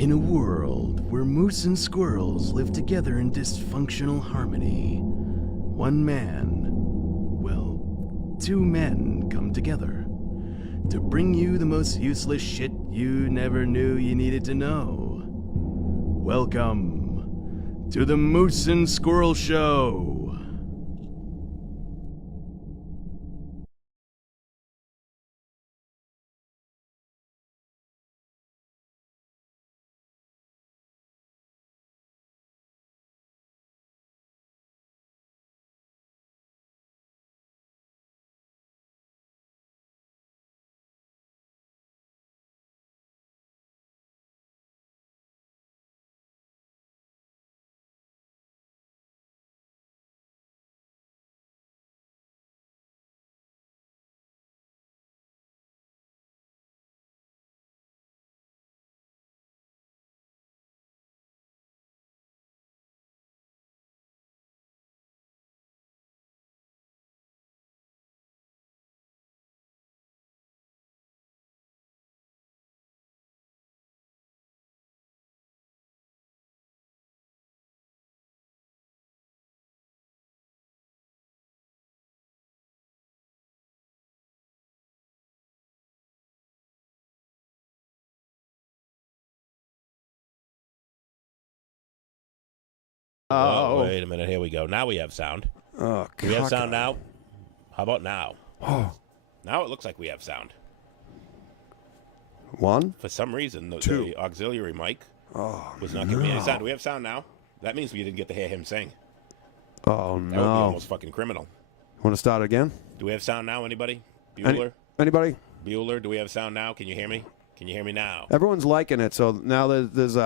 In a world where moose and squirrels live together in dysfunctional harmony, one man, well, two men come together to bring you the most useless shit you never knew you needed to know. Welcome to the Moose and Squirrel Show. Oh, wait a minute. Here we go. Now we have sound. Oh, Do we have sound now? How about now? Oh. Now it looks like we have sound. One? For some reason, Two. the auxiliary mic Oh, was not giving me any sound. Do we have sound now? That means we didn't get to hear him sing. Oh, That would be no. almost fucking criminal. Want to start again? Do we have sound now, anybody? Bueller? Anybody? Bueller, do we have sound now? Can you hear me? Can you hear me now? Everyone's liking it, so now there's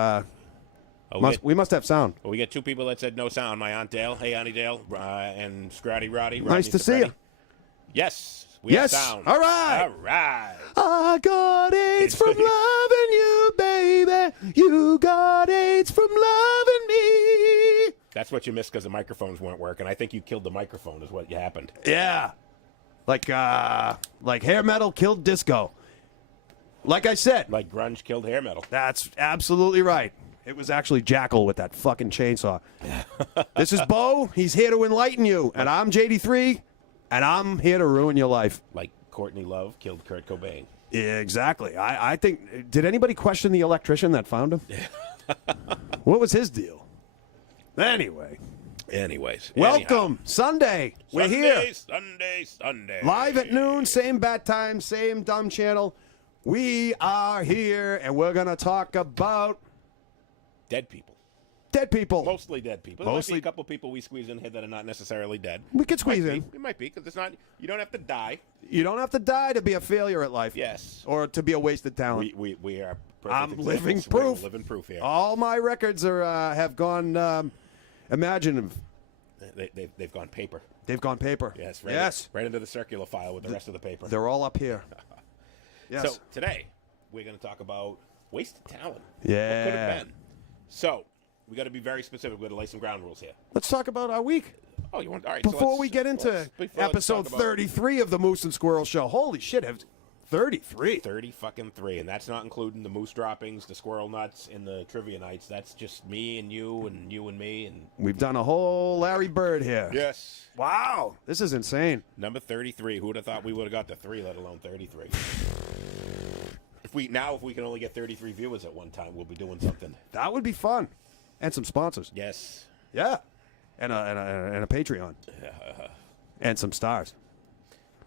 we must have sound. Well, we get two people that said no sound. My Aunt Dale. Hey, Auntie Dale. And Scratty Roddy. Nice to see you. Yes. We have sound. All right. All right. I got AIDS from loving you, baby. You got AIDS from loving me. That's what you missed because the microphones weren't working. I think you killed the microphone is what happened. Yeah. Like hair metal killed disco. Like I said. Like grunge killed hair metal. That's absolutely right. It was actually Jackal with that fucking chainsaw. This is Bo. He's here to enlighten you. And I'm JD3, and I'm here to ruin your life. Like Courtney Love killed Kurt Cobain. Yeah, exactly. I think, did anybody question the electrician that found him? What was his deal? Anyways. Welcome. Anyhow. Sunday. We're here. Sunday. Live at noon, same bat time, same dumb channel. We are here, and we're going to talk about Dead people. dead people. Mostly dead people. There might be a couple people we squeeze in here that are not necessarily dead. We could squeeze in. It might be, because it's not. You don't have to die. You don't have to die to be a failure at life. Yes. Or to be a wasted talent. We are perfect I'm examples. living We're proof. living proof here. All my records are have gone imaginative. They've gone paper. They've gone paper. Yes. Right into the circular file with the rest of the paper. They're all up here. Yes. So today we're going to talk about wasted talent. Yeah. What could have been. So we got to be very specific. We're going to lay some ground rules here. Let's talk about our week. Oh, you want? All right. Before we get into episode 33 of the Moose and Squirrel Show. Holy shit, 33. 30 fucking 3, and that's not including the moose droppings, the squirrel nuts, and the trivia nights. That's just me and you and me. And We've done a whole Larry Bird here. yes. Wow. This is insane. Number 33. Who would have thought we would have got to 3, let alone 33? If we can only get 33 viewers at one time, we'll be doing something. That would be fun. And some sponsors. Yes. Yeah. And a Patreon. And some stars.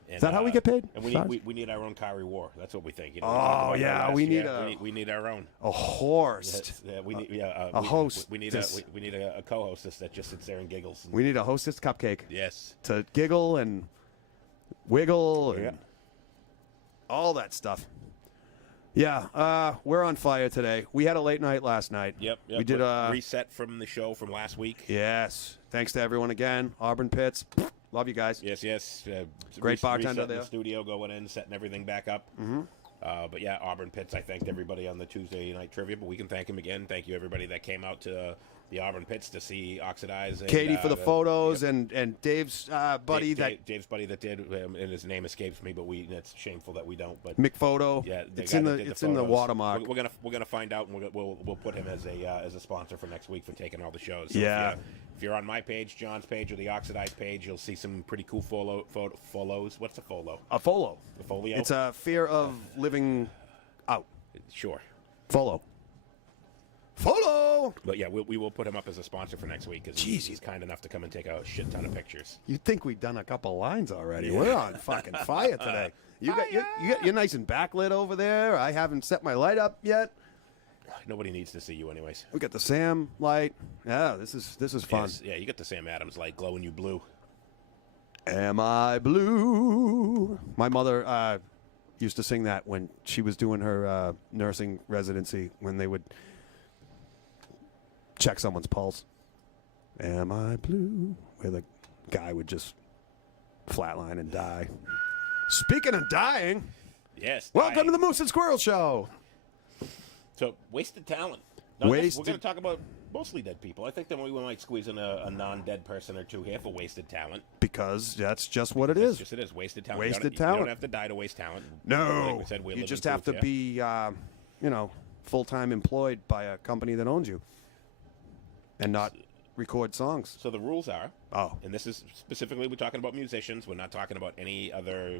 And, Is that how we get paid? And we need our own Kyrie War. That's what we think. You know, Oh, we yeah, we need we need our own. A host. Yeah, we need a host. We need a co-hostess that just sits there and giggles. We need a hostess cupcake. Yes. To giggle and wiggle and Yeah. all that stuff. Yeah, we're on fire today. We had a late night last night. Yep. We did a reset from the show from last week. Yes. Thanks to everyone again. Auburn Pitts. Love you guys. Yes. Great bartender resetting there. The studio going in, setting everything back up. Mm-hmm. But yeah, Auburn Pits, I thanked everybody on the Tuesday night trivia, but we can thank him again. Thank you, everybody that came out to the Auburn Pits to see Oxidize. And, Katie for the photos, and Dave's buddy Dave's buddy that did, and his name escapes me, but it's shameful that we don't. But McPhoto. yeah, it's in the watermark. We're gonna find out, and we'll put him as a sponsor for next week for taking all the shows. So yeah. If you're on my page, John's page, or the Oxidize page, you'll see some pretty cool follows. What's a folo? A folo. A folio. It's a fear of living out. Sure. Folo. But yeah, we will put him up as a sponsor for next week because he's kind enough to come and take a shit ton of pictures. You'd think we'd done a couple lines already. Yeah. We're on fucking fire today. You're nice and backlit over there. I haven't set my light up yet. Nobody needs to see you anyways. We got the Sam light. Yeah, this is fun. Yes, yeah, you got the Sam Adams light glowing you blue. Am I blue? My mother used to sing that when she was doing her nursing residency, when they would check someone's pulse. Am I blue? Where the guy would just flatline and die. Speaking of dying, yes. Welcome to the Moose and Squirrel Show. So, wasted talent. We're going to talk about mostly dead people. I think that we might squeeze in a non-dead person or two here for wasted talent. Because that's just what it is. Just it is. Wasted talent. Wasted You talent. don't have to die to waste talent. No. Like we said, you just have to be, full-time employed by a company that owns you. And not record songs. So the rules are, oh, and this is specifically, we're talking about musicians. We're not talking about any other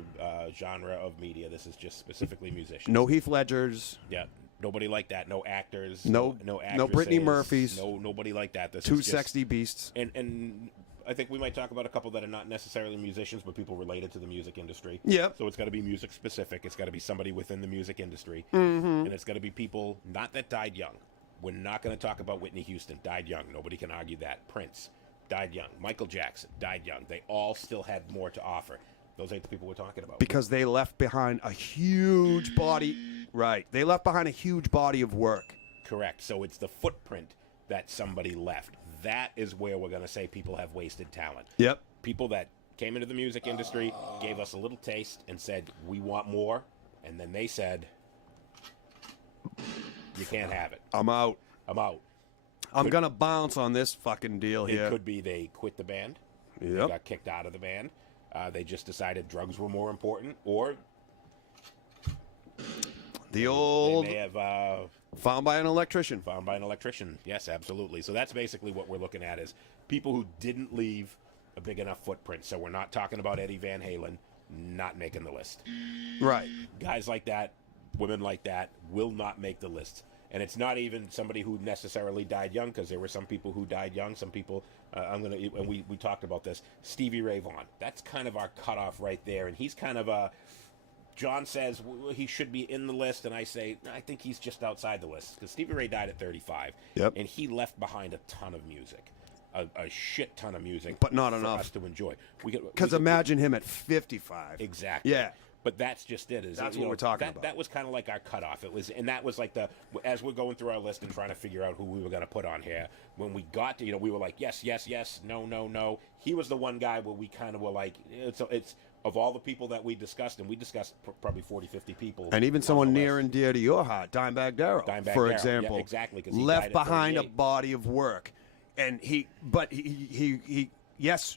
genre of media. This is just specifically musicians. No Heath Ledgers. Yeah, nobody like that. No actors. No actresses. No Brittany Murphys. Nobody like that. This Two is just, sexy beasts. And I think we might talk about a couple that are not necessarily musicians, but people related to the music industry. Yeah. So it's got to be music specific. It's got to be somebody within the music industry, mm-hmm. and it's got to be people not that died young. We're not going to talk about Whitney Houston. Died young. Nobody can argue that. Prince died young. Michael Jackson died young. They all still had more to offer. Those ain't the people we're talking about. Because they left behind a huge body. Right. They left behind a huge body of work. Correct. So it's the footprint that somebody left. That is where we're going to say people have wasted talent. Yep. People that came into the music industry, gave us a little taste, and said, we want more. And then they said, you can't have it. I'm out. I'm going to bounce on this fucking deal here. It could be they quit the band. Yep. They got kicked out of the band. They just decided drugs were more important. Or the old... They may have... found by an electrician. Found by an electrician. Yes, absolutely. So that's basically what we're looking at is people who didn't leave a big enough footprint. So we're not talking about Eddie Van Halen not making the list. Right. Guys like that, women like that will not make the list. And it's not even somebody who necessarily died young, because there were some people who died young. Some people, and we talked about this, Stevie Ray Vaughan. That's kind of our cutoff right there. And he's kind of a, John says he should be in the list, and I say, I think he's just outside the list. Because Stevie Ray died at 35. Yep. And he left behind a ton of music. A shit ton of music. But not for enough. us to enjoy. Because imagine him at 55. Exactly. Yeah. But that's just it. That's what we're talking about. That was kind of like our cutoff. It was, and that was like as we're going through our list and trying to figure out who we were going to put on here. When we got to, we were like, yes, yes, yes, no, no, no. He was the one guy where we kind of were like, it's of all the people that we discussed, and we discussed probably 40, 50 people. And even someone near and dear to your heart, Dimebag Darrell, for example, yeah, exactly, because left behind a body of work. And he, yes,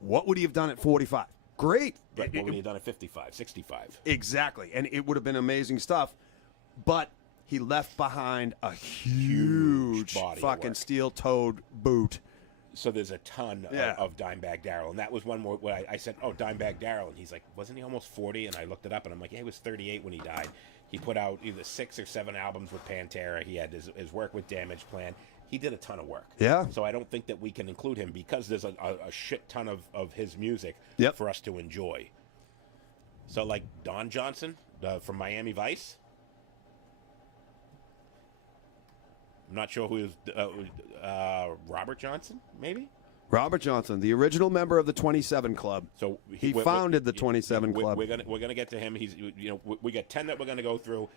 what would he have done at 45? Great. Right, what would he have done at 55, 65? Exactly. And it would have been amazing stuff. But he left behind a huge body fucking steel-toed boot. So there's a ton of Dimebag Darrell. And that was one more where I said, oh, Dimebag Darrell. And he's like, wasn't he almost 40? And I looked it up, and I'm like, yeah, he was 38 when he died. He put out either 6 or 7 albums with Pantera. He had his work with Damage Plan. He did a ton of work. Yeah. So I don't think that we can include him because there's a shit ton of his music for us to enjoy. So like Don Johnson from Miami Vice. I'm not sure who is Robert Johnson, maybe? Robert Johnson, the original member of the 27 Club. So he founded the 27 Club. We're gonna get to him. He's we got 10 that we're gonna go through.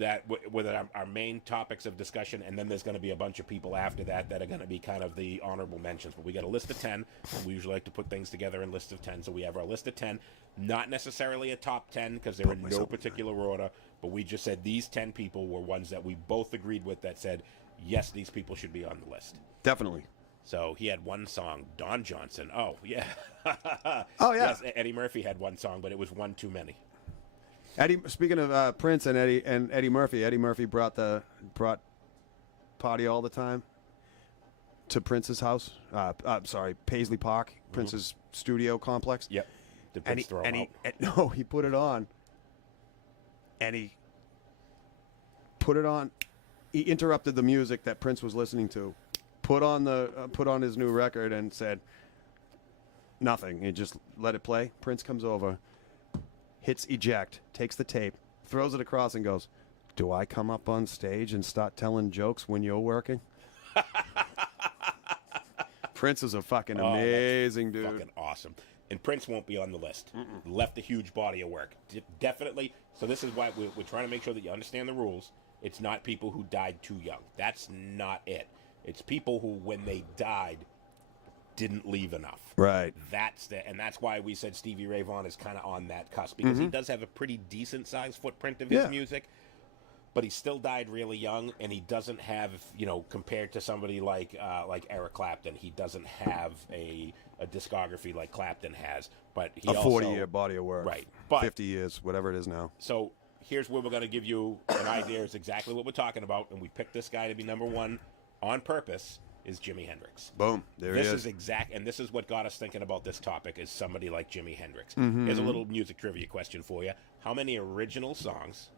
that with our main topics of discussion, and then there's going to be a bunch of people after that are going to be kind of the honorable mentions. But we got a list of 10. We usually like to put things together in lists of 10, so we have our list of 10. Not necessarily a top 10 because they're in no particular order, but we just said these 10 people were ones that we both agreed with that said, yes, these people should be on the list. Definitely. So he had one song, Don Johnson. Oh, yeah. Oh, yeah. Yes, Eddie Murphy had one song, but it was one too many. Speaking of Prince and Eddie Murphy brought Party All the Time to Prince's house. Paisley Park, Prince's studio complex. Yep. Did Prince throw him out? No, he put it on. And he put it on. He interrupted the music that Prince was listening to, put on his new record, and said nothing. He just let it play. Prince comes over, hits eject, takes the tape, throws it across, and goes, "Do I come up on stage and start telling jokes when you're working?" Prince is a fucking amazing dude. Fucking awesome. And Prince won't be on the list. Left a huge body of work. Definitely. So this is why we're trying to make sure that you understand the rules. It's not people who died too young. That's not it. It's people who, when they died, didn't leave enough. Right. And that's why we said Stevie Ray Vaughan is kind of on that cusp, because he does have a pretty decent sized footprint of his music, but he still died really young, and he doesn't have, compared to somebody like Eric Clapton, he doesn't have a discography like Clapton has. But he a 40-year body of work, right? But 50 years, whatever it is now. So here's where we're going to give you an idea. Is exactly what we're talking about, and we picked this guy to be number one on purpose. Is Jimi Hendrix. Boom. There he is. This is exact, and this is what got us thinking about this topic, is somebody like Jimi Hendrix. Here's a little music trivia question for you. How many original songs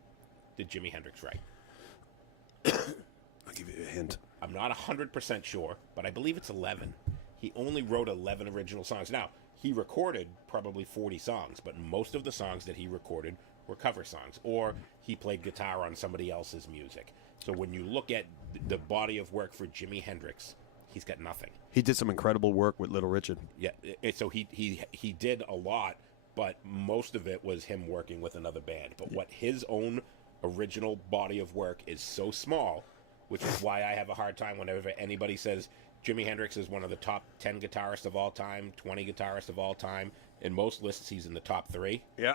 did Jimi Hendrix write? I'll give you a hint. I'm not 100% sure, but I believe it's 11. He only wrote 11 original songs. Now, he recorded probably 40 songs, but most of the songs that he recorded were cover songs, or he played guitar on somebody else's music. So when you look at the body of work for Jimi Hendrix, he's got nothing. He did some incredible work with Little Richard. Yeah, so he did a lot, but most of it was him working with another band. But what his own original body of work is so small, which is why I have a hard time whenever anybody says Jimi Hendrix is one of the top 10 guitarists of all time, 20 guitarists of all time. In most lists, he's in the top 3. Yeah.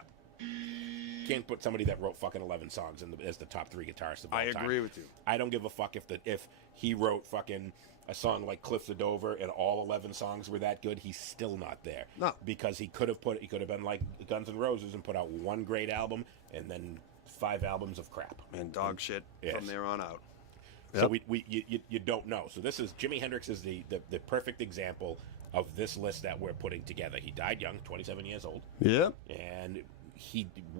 Can't put somebody that wrote fucking 11 songs as the top 3 guitarists of all time. I agree with you. I don't give a fuck if he wrote fucking a song like Cliffs of Dover and all 11 songs were that good. He's still not there. No, because he could have been like Guns N' Roses and put out one great album and then 5 albums of crap and dog shit from there on out. So you don't know. So Jimi Hendrix is the perfect example of this list that we're putting together. He died young, 27 years old. Yeah. And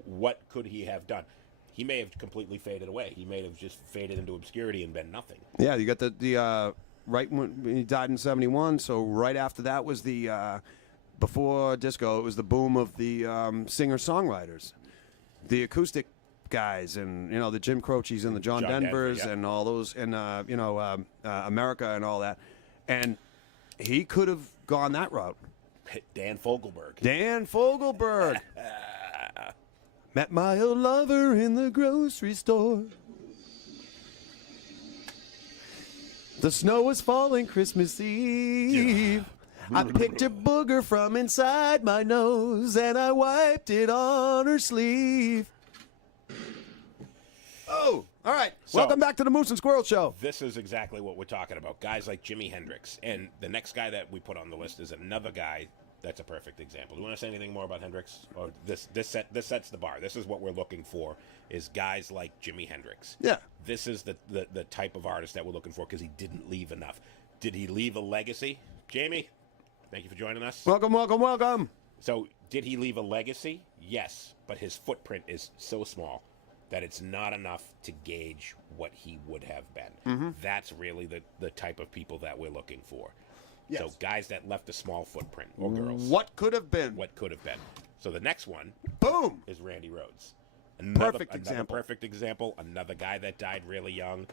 what could he have done? He may have completely faded away. He may have just faded into obscurity and been nothing. Yeah, you got the right when he died in 71, so right after that was the before disco, it was the boom of the singer-songwriters. The acoustic guys, and the Jim Croce's and the John Denvers and all those, and America and all that. And he could have gone that route. Dan Fogelberg. Met my old lover in the grocery store. The snow was falling Christmas Eve. I picked a booger from inside my nose and I wiped it on her sleeve. Oh, all right. So, welcome back to the Moose and Squirrel Show. This is exactly what we're talking about. Guys like Jimi Hendrix. And the next guy that we put on the list is another guy that's a perfect example. Do you want to say anything more about Hendrix? Or this sets the bar. This is what we're looking for, is guys like Jimi Hendrix. Yeah. This is the type of artist that we're looking for, because he didn't leave enough. Did he leave a legacy? Jamie, thank you for joining us. Welcome. So, did he leave a legacy? Yes. But his footprint is so small that it's not enough to gauge what he would have been. Mm-hmm. That's really the type of people that we're looking for. Yes. So guys that left a small footprint, or girls. What could have been. So the next one, boom, is Randy Rhoads. Perfect example. Another guy that died really young.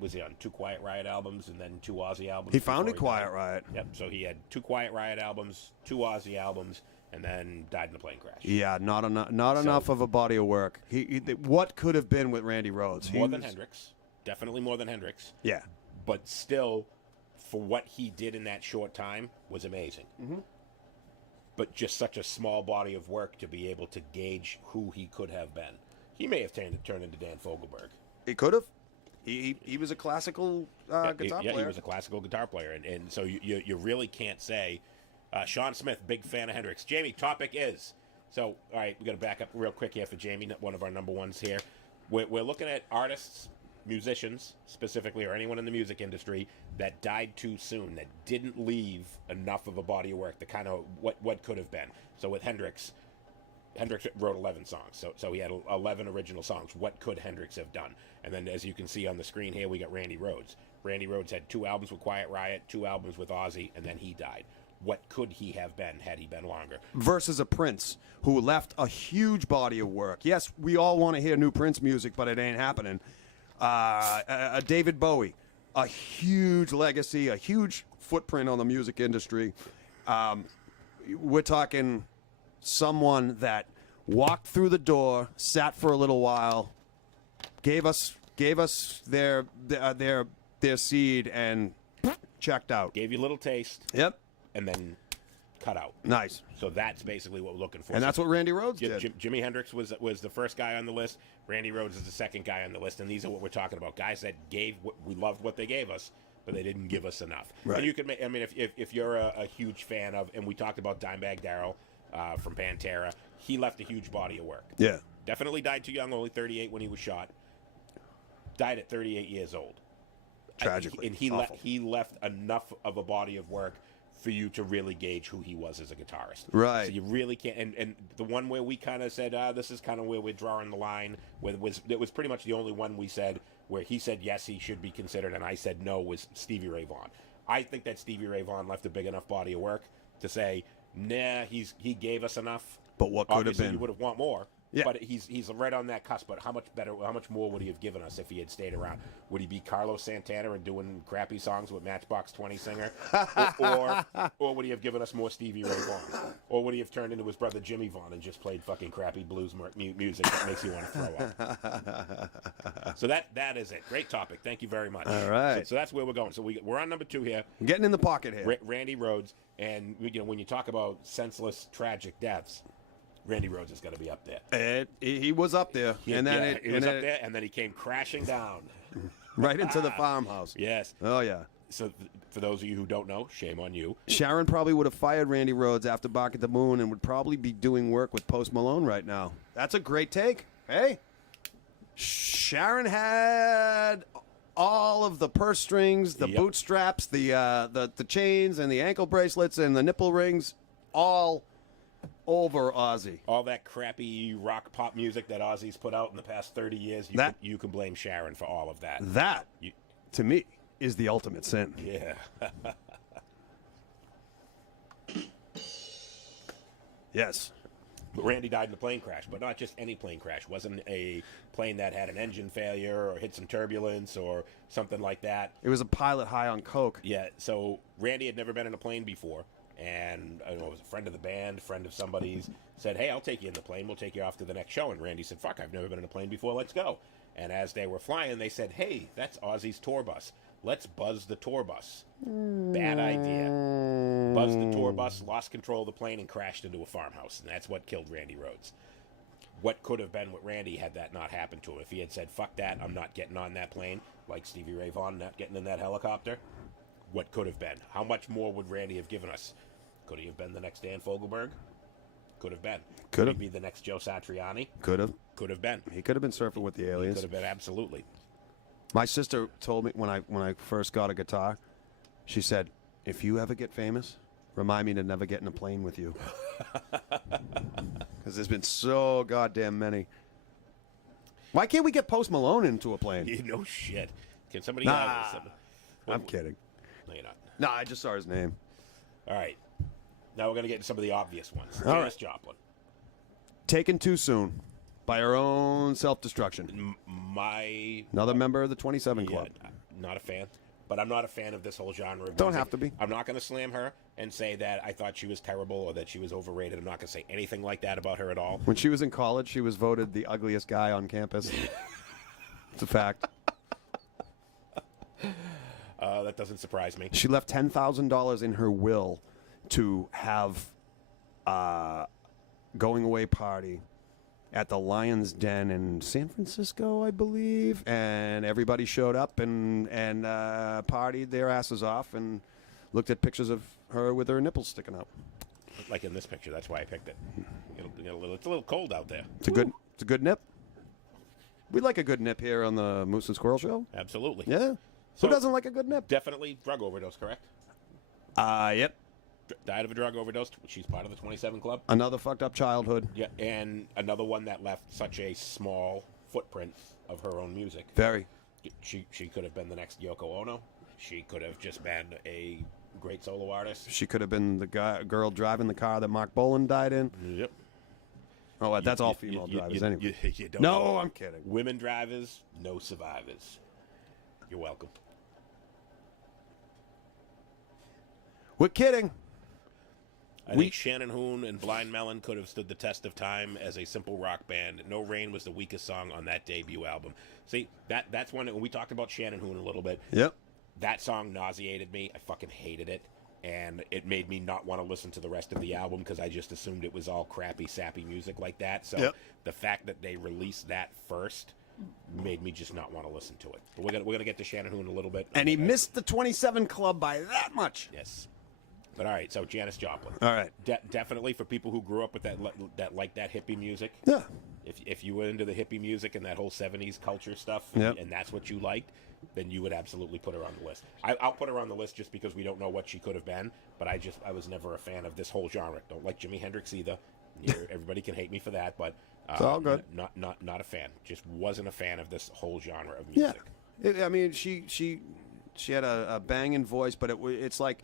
Was he on 2 Quiet Riot albums and then 2 Ozzy albums? He founded Quiet Riot. Yep. So he had 2 Quiet Riot albums, 2 Ozzy albums, and then died in a plane crash. Yeah, not enough of a body of work. What could have been with Randy Rhoads? More than Hendrix. Definitely more than Hendrix. Yeah. But still, for what he did in that short time, was amazing. Mm-hmm. But just such a small body of work to be able to gauge who he could have been. He may have turned into Dan Fogelberg. He could have. He was a classical guitar player. Yeah, he was a classical guitar player. And so you really can't say. Sean Smith, big fan of Hendrix. Jamie, topic is. So, all right, we're going to back up real quick here for Jamie, one of our number ones here. We're looking at artists, musicians specifically, or anyone in the music industry that died too soon, that didn't leave enough of a body of work, the kind of what could have been. So with Hendrix wrote 11 songs, so he had 11 original songs. What could Hendrix have done? And then, as you can see on the screen here, we got Randy Rhoads. Randy Rhoads had 2 albums with Quiet Riot, 2 albums with Ozzy, and then he died. What could he have been had he been longer? Versus a Prince who left a huge body of work. Yes, we all want to hear new Prince music, but it ain't happening. A David Bowie, a huge legacy, a huge footprint on the music industry. We're talking someone that walked through the door, sat for a little while, gave us their seed, and checked out. Gave you a little taste. Yep. And then cut out. Nice. So that's basically what we're looking for. And that's what Randy Rhoads did. Jimi Hendrix was the first guy on the list. Randy Rhoads is the second guy on the list, and these are what we're talking about. Guys that we loved what they gave us, but they didn't give us enough. Right. And you can make. I mean, if you're a huge fan of, and we talked about Dimebag Darrell from Pantera, he left a huge body of work. Yeah. Definitely died too young, only 38 when he was shot. Died at 38 years old. Tragically. And he left enough of a body of work for you to really gauge who he was as a guitarist. Right. So you really can't. And the one where we kind of said, this is kind of where we're drawing the line, it was pretty much the only one we said where he said, yes, he should be considered, and I said no, was Stevie Ray Vaughan. I think that Stevie Ray Vaughan left a big enough body of work to say, nah, he gave us enough. But what could Obviously, have been? You would have want more. Yeah. But he's right on that cusp. But how much more would he have given us if he had stayed around? Would he be Carlos Santana and doing crappy songs with Matchbox 20 singer, or would he have given us more Stevie Ray Vaughan, or would he have turned into his brother Jimmy Vaughan and just played fucking crappy blues music that makes you want to throw up? So that is it. Great topic. Thank you very much. All right. So that's where we're going. So we're on number 2 here. Getting in the pocket here. Randy Rhoads, and when you talk about senseless, tragic deaths, Randy Rhoads is going to be up there. He was up there. He was up there, and then he came crashing down. Right into the farmhouse. Yes. Oh, yeah. So for those of you who don't know, shame on you. Sharon probably would have fired Randy Rhoads after Bark at the Moon and would probably be doing work with Post Malone right now. That's a great take. Hey. Sharon had all of the purse strings, the bootstraps, the chains, and the ankle bracelets, and the nipple rings, all over Ozzy. All that crappy rock pop music that Ozzy's put out in the past 30 years, you can blame Sharon for all of that. That, to me, is the ultimate sin. Yeah. Yes. But Randy died in a plane crash, but not just any plane crash. Wasn't a plane that had an engine failure or hit some turbulence or something like that. It was a pilot high on coke. Yeah, so Randy had never been in a plane before. And I don't know, it was a friend of the band, friend of somebody's, said, hey, I'll take you in the plane. We'll take you off to the next show. And Randy said, fuck, I've never been in a plane before. Let's go. And as they were flying, they said, hey, that's Ozzy's tour bus. Let's buzz the tour bus. Bad idea. Buzzed the tour bus, lost control of the plane, and crashed into a farmhouse. And that's what killed Randy Rhoads. What could have been with Randy had that not happened to him? If he had said, fuck that, I'm not getting on that plane, like Stevie Ray Vaughan not getting in that helicopter, what could have been? How much more would Randy have given us? Could he have been the next Dan Fogelberg? Could have been. Could have. He be the next Joe Satriani? Could have. Could have been. He could have been surfing with the aliens. Could have been, absolutely. My sister told me when I first got a guitar, she said, if you ever get famous, remind me to never get in a plane with you. Because there's been so goddamn many. Why can't we get Post Malone into a plane? No shit. Can somebody... I'm kidding. No, you're not. No, I just saw his name. All right. Now we're going to get into some of the obvious ones. All Janis right. Joplin. Taken too soon by her own self-destruction. My... Another member of the 27 Yeah, Club. not a fan. but I'm not a fan of this whole genre of Don't music. have to be. I'm not going to slam her and say that I thought she was terrible or that she was overrated. I'm not going to say anything like that about her at all. When she was in college, she was voted the ugliest guy on campus. It's a fact. That doesn't surprise me. She left $10,000 in her will to have a going away party at the Lion's Den in San Francisco, I believe, and everybody showed up and partied their asses off and looked at pictures of her with her nipples sticking out. Like in this picture, that's why I picked it. It's a little cold out there. It's a good nip. We like a good nip here on the Moose and Squirrel Show. Absolutely. Yeah. So- Who doesn't like a good nip? Definitely drug overdose, correct? Yep. Died of a drug overdose. She's part of the 27 Club. Another fucked up childhood. Yeah, and another one that left such a small footprint of her own music. Very. She could have been the next Yoko Ono. She could have just been a great solo artist. She could have been the girl driving the car that Mark Bolan died in. Yep. Oh, that's all female drivers anyway. You don't No, know. I'm kidding. Women drivers, no survivors. You're welcome. We're kidding. I think Shannon Hoon and Blind Melon could have stood the test of time as a simple rock band. No Rain was the weakest song on that debut album. See, that's one when we talked about Shannon Hoon a little bit. Yep. That song nauseated me. I fucking hated it. And it made me not want to listen to the rest of the album because I just assumed it was all crappy, sappy music like that. So Yep. the fact that they released that first made me just not want to listen to it. But we're gonna get to Shannon Hoon a little bit. And he missed the 27 Club by that much. Yes. But all right, so Janis Joplin. All right. Definitely for people who grew up with that like that hippie music. Yeah. If you were into the hippie music and that whole 70s culture stuff, Yep. and that's what you liked, then you would absolutely put her on the list. I'll put her on the list just because we don't know what she could have been, but I was never a fan of this whole genre. Don't like Jimi Hendrix either. Everybody can hate me for that, but It's all good. Not a fan. Just wasn't a fan of this whole genre of music. I mean, she had a banging voice, but it's like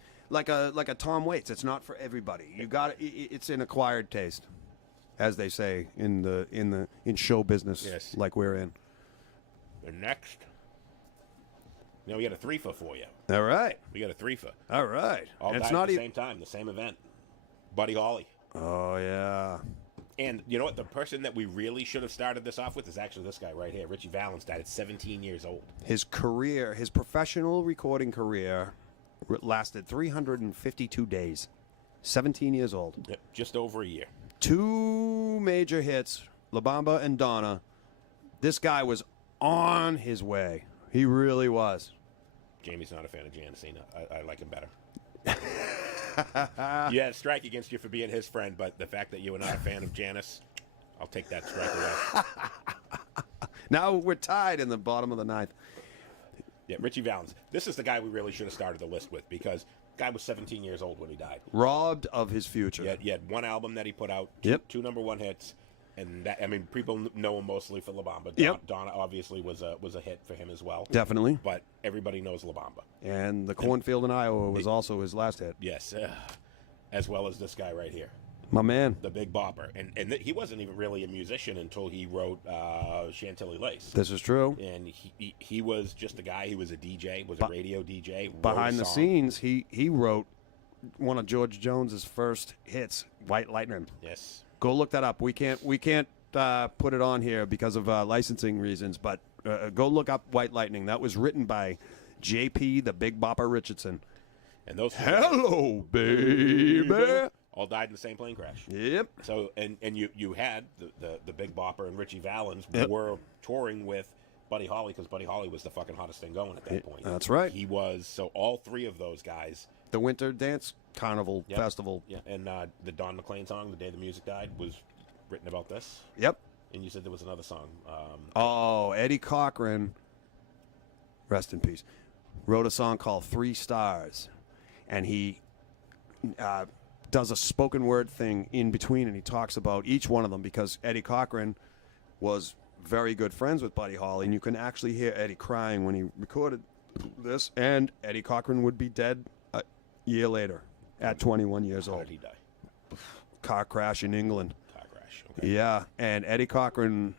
a Tom Waits. It's not for everybody. You got it's an acquired taste, as they say in show business. Yes. Like we're in. And next, we got a three-for for you. All right. We got a three-for. All right. All And died at the same time, the same event. Buddy Holly. Oh yeah. And you know what? The person that we really should have started this off with is actually this guy right here. Richie Valens died at 17 years old. His professional recording career, lasted 352 days. 17 years old. Yep, just over a year. 2 major hits, La Bamba and Donna. This guy was on his way. He really was. Jamie's not a fan of Janisina. I like him better. You had a strike against you for being his friend, but the fact that you were not a fan of Janis, I'll take that strike away. Now we're tied in the bottom of the ninth. Yeah, Richie Valens. This is the guy we really should have started the list with because the guy was 17 years old when he died. Robbed of his future. He had one album that he put out, Yep. two number one hits, and that, I mean, people know him mostly for La Bamba. Yep. Donna obviously was a hit for him as well. Definitely. But everybody knows La Bamba. And the cornfield in Iowa was also his last hit. Yes, as well as this guy right here, My man. the Big Bopper. And he wasn't even really a musician until he wrote Chantilly Lace. This is true. And he was just a guy. He was a DJ, was a radio DJ. wrote a Behind the song. scenes, he wrote one of George Jones's first hits, White Lightning. Yes. Go look that up. We can't put it on here because of licensing reasons, but go look up White Lightning. That was written by J.P. the Big Bopper Richardson. And those Hello, baby. all died in the same plane crash. Yep. So and you had the Big Bopper and Richie Valens were touring with Buddy Holly because Buddy Holly was the fucking hottest thing going at that point. That's right. He was. So all three of those guys. The Winter Dance Carnival Festival. Yeah, and the Don McLean song, "The Day the Music Died," was written about this. Yep. And you said there was another song. Eddie Cochran, rest in peace, wrote a song called 3 Stars. And he does a spoken word thing in between, and he talks about each one of them because Eddie Cochran was very good friends with Buddy Holly, and you can actually hear Eddie crying when he recorded this, and Eddie Cochran would be dead a year later at 21 years How old. did he die? Car crash in England. Car crash. Okay. Yeah, and Eddie Cochran,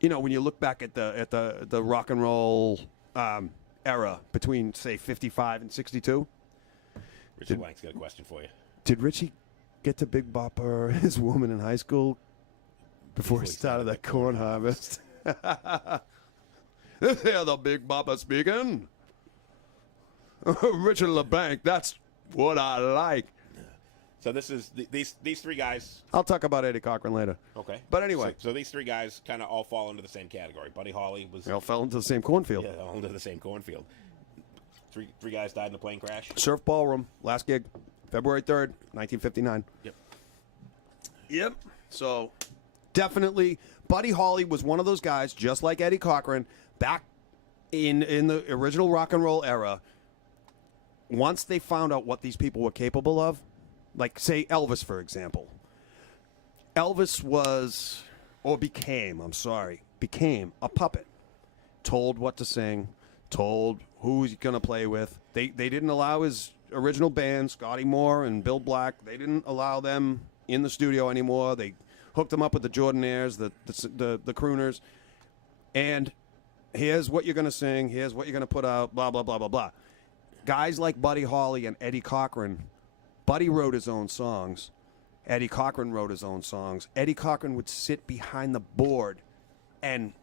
when you look back at the rock and roll era between, say, 55 and 62. Richard Blank's got a question for you. Did Richie get to Big Bopper his woman in high school before he started that corn harvest? This here the Big Bopper speaking. Richard LeBanc, that's what I like. So this is these three guys. I'll talk about Eddie Cochran later. Okay. But anyway. So these three guys kind of all fall into the same category. Buddy Holly was. They all fell into the same cornfield. Yeah, all into the same cornfield. Three guys died in a plane crash. Surf Ballroom, last gig, February 3rd, 1959. Yep. So definitely, Buddy Holly was one of those guys, just like Eddie Cochran, back in the original rock and roll era. Once they found out what these people were capable of, like, say, Elvis, for example. Elvis was, or became a puppet. Told what to sing, told who he's going to play with. They didn't allow his original band, Scotty Moore and Bill Black, they didn't allow them in the studio anymore. They hooked them up with the Jordanaires, the crooners. And here's what you're going to sing, here's what you're going to put out, blah, blah, blah, blah, blah. Guys like Buddy Holly and Eddie Cochran, Buddy wrote his own songs. Eddie Cochran wrote his own songs. Eddie Cochran would sit behind the board and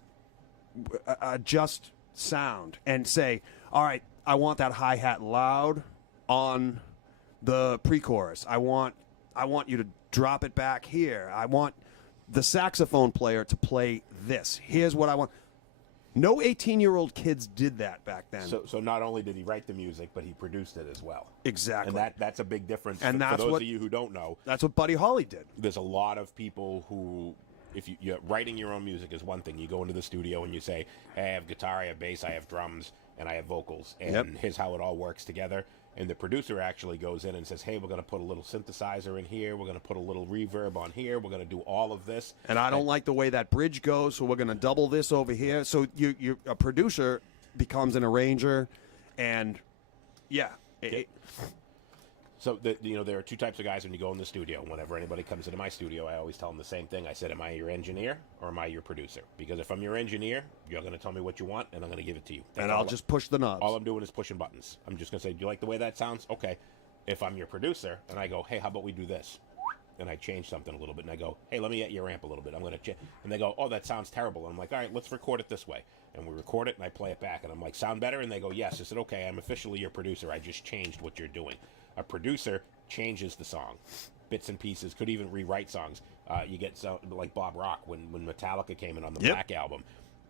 adjust sound and say, all right, I want that hi-hat loud on the pre-chorus. I want you to drop it back here. I want the saxophone player to play this. Here's what I want. No 18-year-old kids did that back then. So not only did he write the music, but he produced it as well. Exactly. And that's a big difference. And for that's those what, of you who don't know. That's what Buddy Holly did. There's a lot of people who, if you're writing your own music is one thing. You go into the studio and you say, hey, I have guitar, I have bass, I have drums, and I have vocals. And here's how it all works together. And the producer actually goes in and says, hey, we're going to put a little synthesizer in here. We're going to put a little reverb on here. We're going to do all of this. And I don't like the way that bridge goes, so we're going to double this over here. So a producer becomes an arranger, and, yeah. So, there are two types of guys when you go in the studio. Whenever anybody comes into my studio, I always tell them the same thing. I said, am I your engineer or am I your producer? Because if I'm your engineer, you're going to tell me what you want, and I'm going to give it to you. And I'll just push the knobs. All I'm doing is pushing buttons. I'm just going to say, do you like the way that sounds? Okay. If I'm your producer, and I go, hey, how about we do this? And I change something a little bit, and I go, hey, let me get your amp a little bit. I'm going to change. And they go, oh, that sounds terrible. And I'm like, all right, let's record it this way. And we record it, and I play it back. And I'm like, sound better? And they go, yes. I said, okay, I'm officially your producer. I just changed what you're doing. A producer changes the song, bits and pieces, could even rewrite songs. You get like Bob Rock when Metallica came in on the Black Album.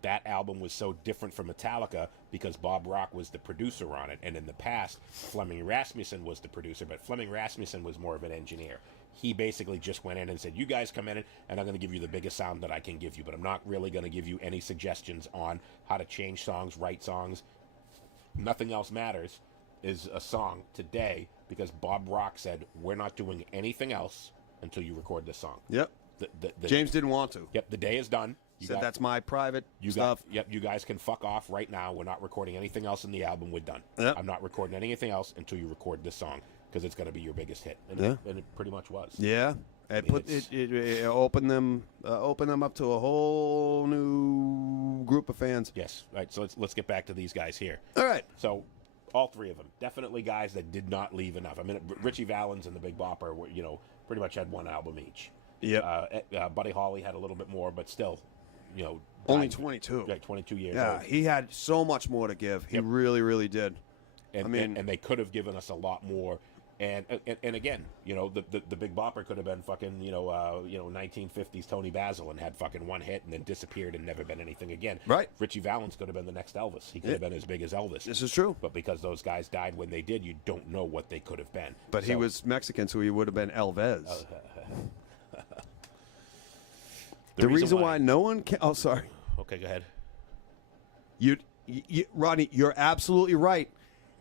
That album was so different from Metallica because Bob Rock was the producer on it, and in the past, Flemming Rasmussen was the producer, but Flemming Rasmussen was more of an engineer. He basically just went in and said, you guys come in and I'm going to give you the biggest sound that I can give you, but I'm not really going to give you any suggestions on how to change songs, write songs. Nothing else matters is a song today because Bob Rock said, we're not doing anything else until you record this song. Yep. James didn't want to. Yep, the day is done. Said that's my private stuff. Yep, you guys can fuck off right now. We're not recording anything else in the album. We're done. Yep. I'm not recording anything else until you record this song because it's going to be your biggest hit. And, and it pretty much was. Yeah. It opened them up to a whole new group of fans. Yes. Right. So let's get back to these guys here. All right. So all three of them, definitely guys that did not leave enough. I mean, Richie Valens and the Big Bopper were, pretty much had one album each. Yeah. Buddy Holly had a little bit more, but still, only 22. Like 22 years yeah, old. he had so much more to give. He really, really did. And and they could have given us a lot more. And again, the Big Bopper could have been fucking 1950s Tony Basil and had fucking one hit and then disappeared and never been anything again. Right. Richie Valens could have been the next Elvis. He could have been as big as Elvis. This is true. But because those guys died when they did, you don't know what they could have been. But he was Mexican, so he would have been Elvis. The reason why no one can. Oh, sorry. Okay, go ahead. You, Rodney, you're absolutely right,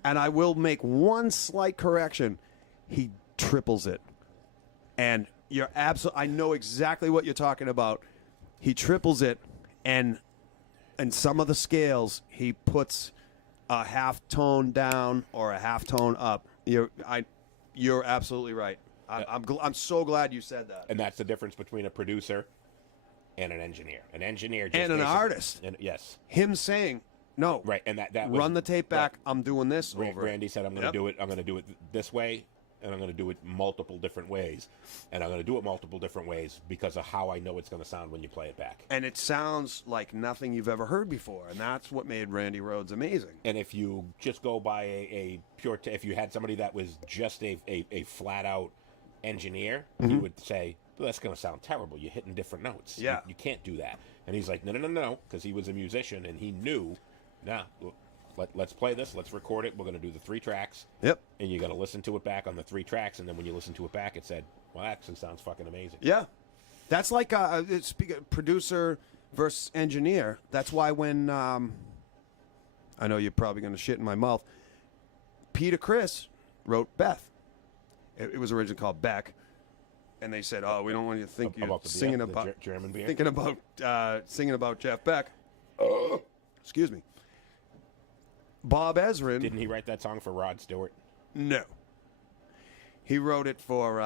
and I will make one slight correction. He triples it, and you're absolutely. I know exactly what you're talking about. He triples it, and some of the scales he puts a half tone down or a half tone up. You're absolutely right. I'm so glad you said that. And that's the difference between a producer and an engineer. An engineer just and an artist. And yes. Him saying, no. Right, and that was, Run the tape back. I'm doing this over it. Randy said, I'm going to Yep. do it. I'm going to do it this way, and I'm going to do it multiple different ways. And I'm going to do it multiple different ways because of how I know it's going to sound when you play it back. And it sounds like nothing you've ever heard before, and that's what made Randy Rhoads amazing. And if you just go by a pure, if you had somebody that was just a flat out engineer, you would say, well, that's going to sound terrible. You're hitting different notes. Yeah. You can't do that. And he's like, no, because he was a musician and he knew, let's play this, let's record it. We're going to do the 3 tracks. Yep. And you're going to listen to it back on the 3 tracks. And then when you listen to it back, it said, well, that actually sounds fucking amazing. Yeah. That's like producer versus engineer. That's why when, I know you're probably going to shit in my mouth, Peter Criss wrote Beth. It was originally called Beck. And they said, "Oh, we don't want you to think you're singing about German beer. thinking about singing about Jeff Beck." Excuse me. Bob Ezrin. Didn't he write that song for Rod Stewart? No. He wrote it for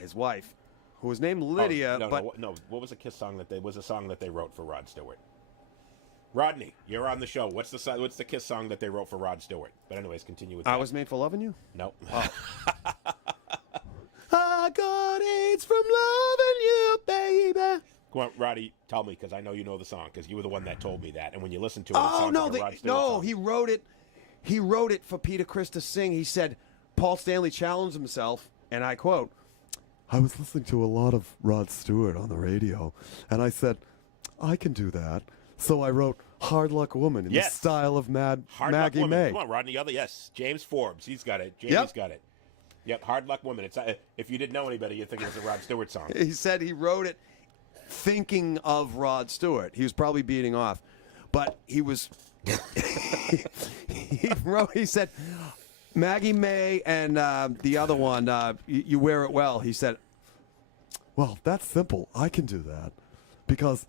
his wife, who was named Lydia. No. What was a Kiss song that they wrote for Rod Stewart? Rodney, you're on the show. What's the Kiss song that they wrote for Rod Stewart? But anyways, continue with that. I Was Made for Loving You. No. I got AIDS from loving you, baby. Come on, Roddy, tell me, because I know you know the song, because you were the one that told me that. And when you listen to it, it sounds like a Rod Stewart song. He wrote it. He wrote it for Peter Criss to sing. He said, Paul Stanley challenged himself, and I quote, "I was listening to a lot of Rod Stewart on the radio, and I said, I can do that. So I wrote Hard Luck Woman in the style of Hard Maggie Luck Woman. May." Come on, Rodney. Yes, James Forbes. He's got it. Jamie's Yep. got it. Yep, Hard Luck Woman. It's if you didn't know anybody, you'd think it was a Rod Stewart song. He said he wrote it thinking of Rod Stewart. He was probably beating off, but he was. He said, Maggie May and the other one, You Wear It Well. He said, "Well, that's simple. I can do that because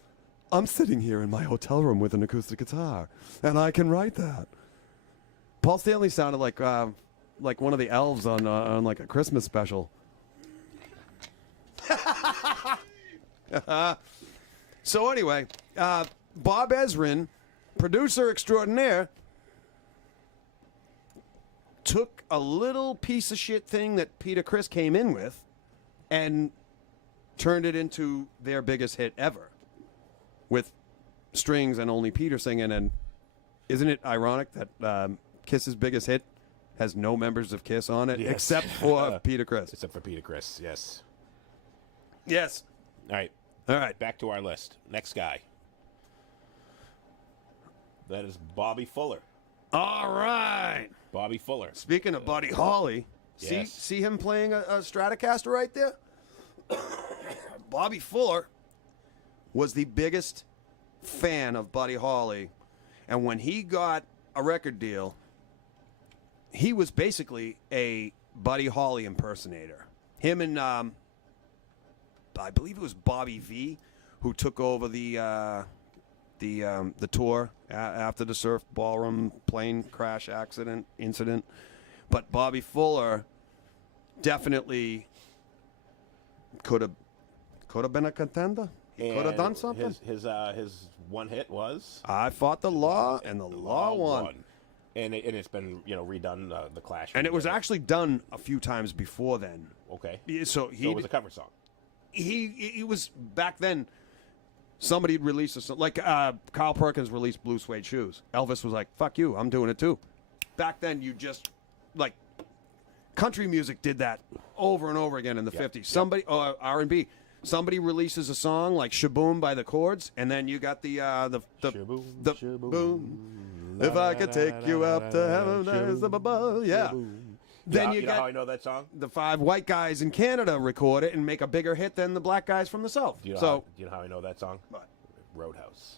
I'm sitting here in my hotel room with an acoustic guitar, and I can write that." Paul Stanley sounded like one of the elves on like a Christmas special. So anyway, Bob Ezrin, producer extraordinaire, took a little piece of shit thing that Peter Criss came in with and turned it into their biggest hit ever with strings and only Peter singing. And isn't it ironic that Kiss's biggest hit has no members of Kiss on it except for Peter Criss? Except for Peter Criss, yes. Yes. All right. Back to our list. Next guy. That is Bobby Fuller. All right. Bobby Fuller. Speaking of Buddy Holly, Yes. see him playing a Stratocaster right there? Bobby Fuller was the biggest fan of Buddy Holly, and when he got a record deal, he was basically a Buddy Holly impersonator. Him and I believe it was Bobby V, who took over the tour after the Surf Ballroom plane crash incident. But Bobby Fuller definitely could have been a contender. He could have done something. His one hit was I Fought the Law, and the Law won. And it's been redone, the Clash. And it was actually done a few times before then. okay. So So it was a cover song. he was back then. Somebody'd release a song, like Carl Perkins released Blue Suede Shoes. Elvis was like, "Fuck you, I'm doing it too." Back then, you just like country music did that over and over again in the 50s. Somebody R&B. Somebody releases a song like "Shaboom" by the Chords, and then you got the Shaboom, shaboom, boom. If I could take you up to heaven, there's up above. Yeah. Then you know got how I know that song? the 5 white guys in Canada record it and make a bigger hit than the black guys from the South. Do you know, So do you know how I know that song? What? Roadhouse.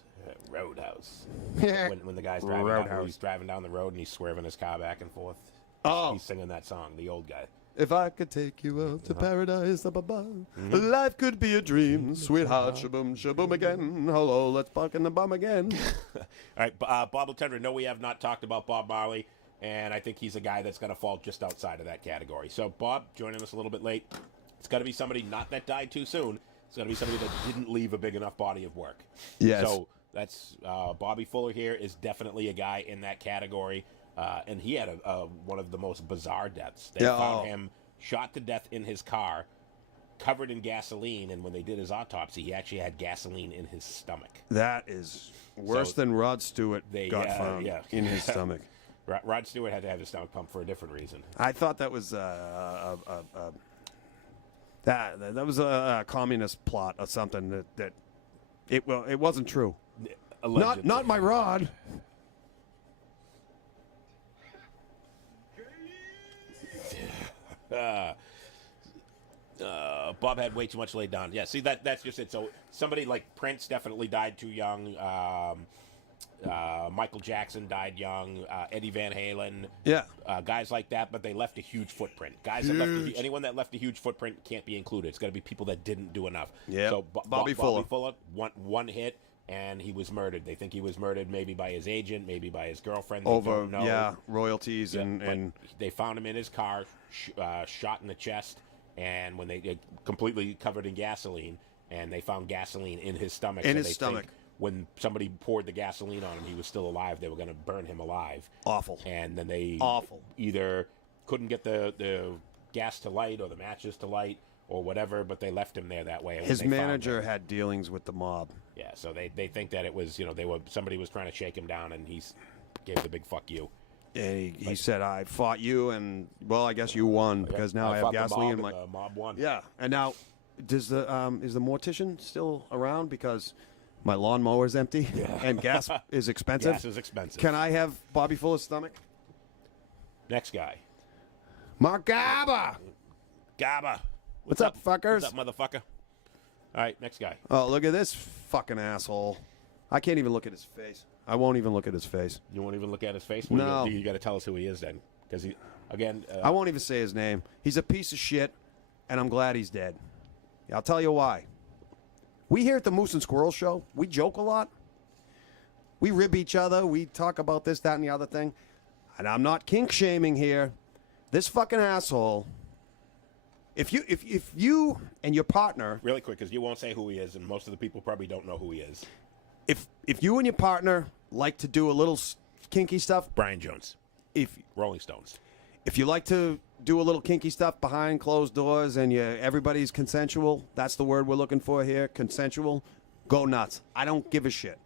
Roadhouse. when the guy's driving down the road and he's swerving his car back and forth. Oh. He's singing that song, the old guy. If I could take you up to paradise up above, life could be a dream, sweetheart. Shaboom, shaboom again. Hello, let's fuck in the bum again. All right, Bob Latendra. No, we have not talked about Bob Marley, and I think he's a guy that's going to fall just outside of that category. So, Bob, joining us a little bit late. It's got to be somebody not that died too soon. It's got to be somebody that didn't leave a big enough body of work. Yes. So, That's Bobby Fuller here is definitely a guy in that category, and he had one of the most bizarre deaths. They found him shot to death in his car, covered in gasoline, and when they did his autopsy, he actually had gasoline in his stomach. That is worse than Rod Stewart got found yeah. in his stomach. Rod Stewart had to have his stomach pumped for a different reason. I thought that was that was a communist plot or something that it wasn't true. Allegedly. Not my Rod. Bob had way too much laid down. Yeah, see that's just it. So somebody like Prince definitely died too young. Michael Jackson died young. Eddie Van Halen. Yeah. Guys like that, but they left a huge footprint. Guys that anyone that left a huge footprint can't be included. It's got to be people that didn't do enough. Yeah. So Bobby Fuller, one hit, and he was murdered. They think he was murdered maybe by his agent, maybe by his girlfriend. They over don't know. royalties and they found him in his car, shot in the chest, and when they completely covered in gasoline, and they found gasoline in his stomach. In so his they stomach. think when somebody poured the gasoline on him, he was still alive. They were going to burn him alive. Awful. And then they either couldn't get the gas to light or the matches to light or whatever, but they left him there that way. His manager had dealings with the mob. Yeah, so they think that it was, somebody was trying to shake him down, and he gave the big fuck you. And he said, I fought you, and, well, I guess you won, because now I have gasoline in my... The mob won. Yeah, and now, is the mortician still around? Because my lawnmower's empty, and gas is expensive. Gas is expensive. Can I have Bobby Fuller's stomach? Next guy. Mark Gaba! Gaba. What's up, fuckers? What's up, motherfucker? All right, next guy. Oh, look at this fucking asshole. I can't even look at his face. I won't even look at his face. You won't even look at his face? No. You got to tell us who he is then. Because he, again... I won't even say his name. He's a piece of shit, and I'm glad he's dead. I'll tell you why. We here at the Moose and Squirrel Show, we joke a lot. We rib each other. We talk about this, that, and the other thing. And I'm not kink shaming here. This fucking asshole... If you and your partner... Really quick, because you won't say who he is, and most of the people probably don't know who he is. If you and your partner like to do a little kinky stuff... Brian Jones. Rolling Stones. If you like to do a little kinky stuff behind closed doors and everybody's consensual, that's the word we're looking for here, consensual, go nuts. I don't give a shit.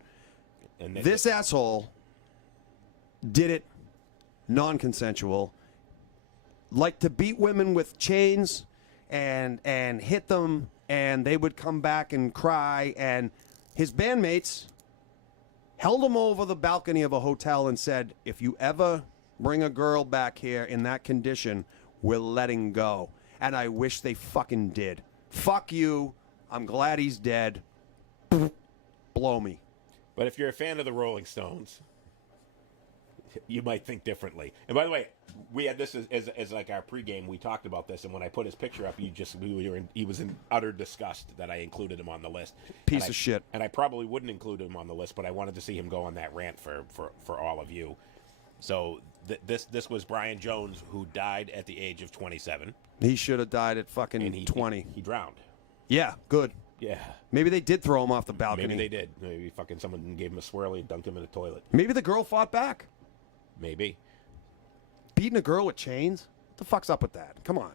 And this asshole did it non-consensual, like to beat women with chains and hit them, and they would come back and cry, and his bandmates held him over the balcony of a hotel and said, if you ever bring a girl back here in that condition, we're letting go. And I wish they fucking did. Fuck you. I'm glad he's dead. Blow me. But if you're a fan of the Rolling Stones, you might think differently. And by the way, we had this as like our pregame. We talked about this, and when I put his picture up, he was in utter disgust that I included him on the list. Piece of shit. And I probably wouldn't include him on the list, but I wanted to see him go on that rant for all of you. So this was Brian Jones, who died at the age of 27. He should have died at fucking 20. He drowned. Yeah, good. Yeah. Maybe they did throw him off the balcony. Maybe they did. Maybe fucking someone gave him a swirly and dunked him in the toilet. Maybe the girl fought back. Maybe. Beating a girl with chains? What the fuck's up with that? Come on.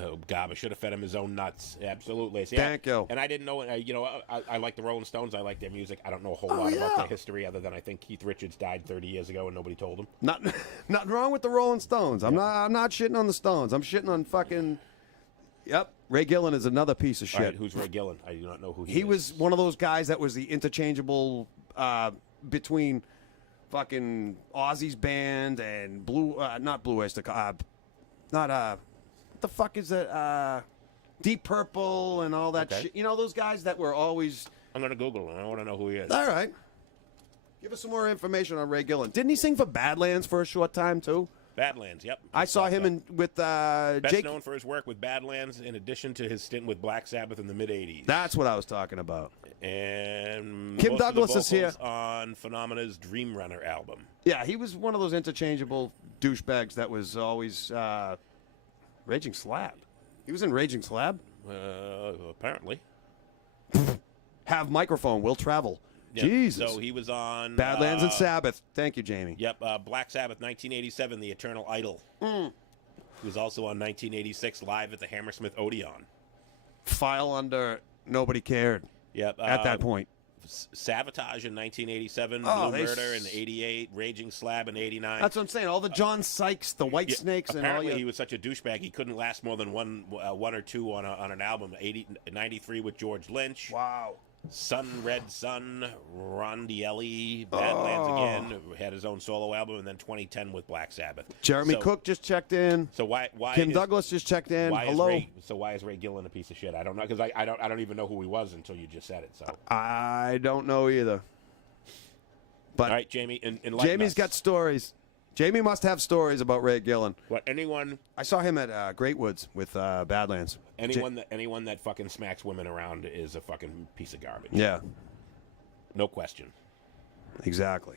Oh, God, I should have fed him his own nuts. Absolutely. So, Thank you. And I didn't know, I like the Rolling Stones. I like their music. I don't know a whole lot about their history other than I think Keith Richards died 30 years ago and nobody told him. Nothing wrong with the Rolling Stones. I'm not shitting on the Stones. I'm shitting on fucking... Yep. Ray Gillen is another piece of shit. All right, who's Ray Gillen? I do not know who he is. He was one of those guys that was the interchangeable between fucking Ozzy's band and not Blue Oyster, what the fuck is it? Deep Purple and all that shit. You know, those guys that were always... I'm going to Google him. I want to know who he is. All right. Give us some more information on Ray Gillen. Didn't he sing for Badlands for a short time, too? Badlands, yep. I saw him with Best Jake... known for his work with Badlands, in addition to his stint with Black Sabbath in the mid-'80s. That's what I was talking about. And Kim most Douglas of is the here. vocals on Phenomena's Dream Runner album. Yeah, he was one of those interchangeable douchebags that was always Raging Slab. He was in Raging Slab? Apparently. Have microphone, will travel. Yep. Jesus. So he was on Badlands and Sabbath. Thank you, Jamie. Yep, Black Sabbath, 1987, The Eternal Idol. He was also on 1986, Live at the Hammersmith Odeon. File under Nobody Cared Yep. at that point. Sabotage in 1987, Oh, Blue they Murder in 88, Raging Slab in 89. That's what I'm saying. All the John Sykes, the White Snakes, and all apparently your... he was such a douchebag he couldn't last more than one or two on an album. 93 with George Lynch. Wow. Sun Red Sun, Rondielli, Badlands again, had his own solo album, and then 2010 with Black Sabbath. Jeremy Cook just checked in. So why Kim is, Douglas just checked in. why Hello. why is Ray Gillen a piece of shit? I don't know, because I don't even know who he was until you just said it. So I don't know either. But all right, Jamie, enlighten Jamie's us. got stories. Jamie must have stories about Ray Gillen. What anyone I saw him at Great Woods with Badlands. anyone that fucking smacks women around is a fucking piece of garbage. Yeah, No question. exactly.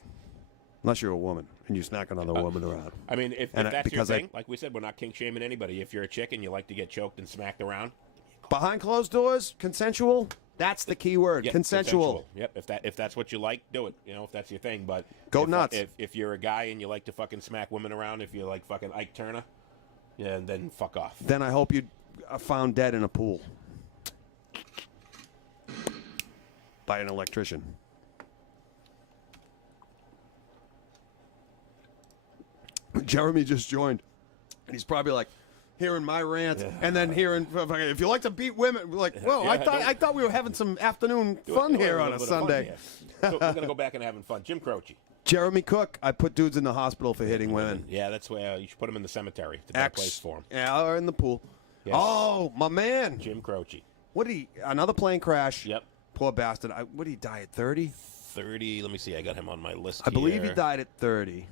Unless you're a woman and you snack another woman around. I mean, if And that's your because thing, like we said, we're not kink shaming anybody. If you're a chick and you like to get choked and smacked around, Behind closed doors, consensual. That's the key word. yep, consensual. Yep, if that's what you like, do it. You know, if that's your thing. But Go if, nuts. If you're a guy and you like to fucking smack women around, if you're like fucking Ike Turner, yeah, then fuck off. Then I hope you are found dead in a pool by an electrician. Jeremy just joined, and he's probably like hearing my rant, and then hearing if you like to beat women, we're like, whoa, Yeah, I thought we were having some afternoon fun here on a Sunday. So we're gonna go back and having fun. Jim Croce. Jeremy Cook, I put dudes in the hospital for hitting women. Yeah, that's where you should put him in the cemetery. It's a better place for him. Yeah, or in the pool. Yes. Oh, my man. Jim Croce. What did he? Another plane crash. Yep. Poor bastard. What did he die at 30? 30. Let me see. I got him on my list. I believe he here. died at 30.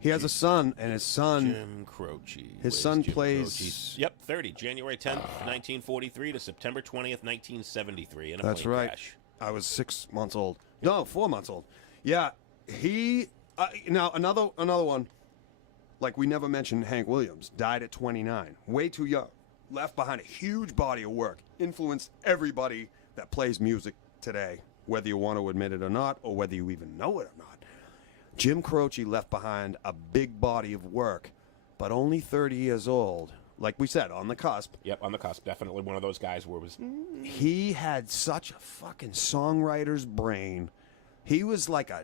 He has a son, and his son. Jim Croce. His Where's son Jim plays- Croce? Yep, 30. January 10th, 1943 to September 20th, 1973 in a That's plane right. crash. I was 6 months old. No, 4 months old. Yeah, he. Now another one. Like we never mentioned, Hank Williams died at 29, way too young. Left behind a huge body of work, influenced everybody that plays music today, whether you want to admit it or not, or whether you even know it or not. Jim Croce left behind a big body of work, but only 30 years old. Like we said, on the cusp. Yep, on the cusp. Definitely one of those guys where it was. He had such a fucking songwriter's brain. He was like a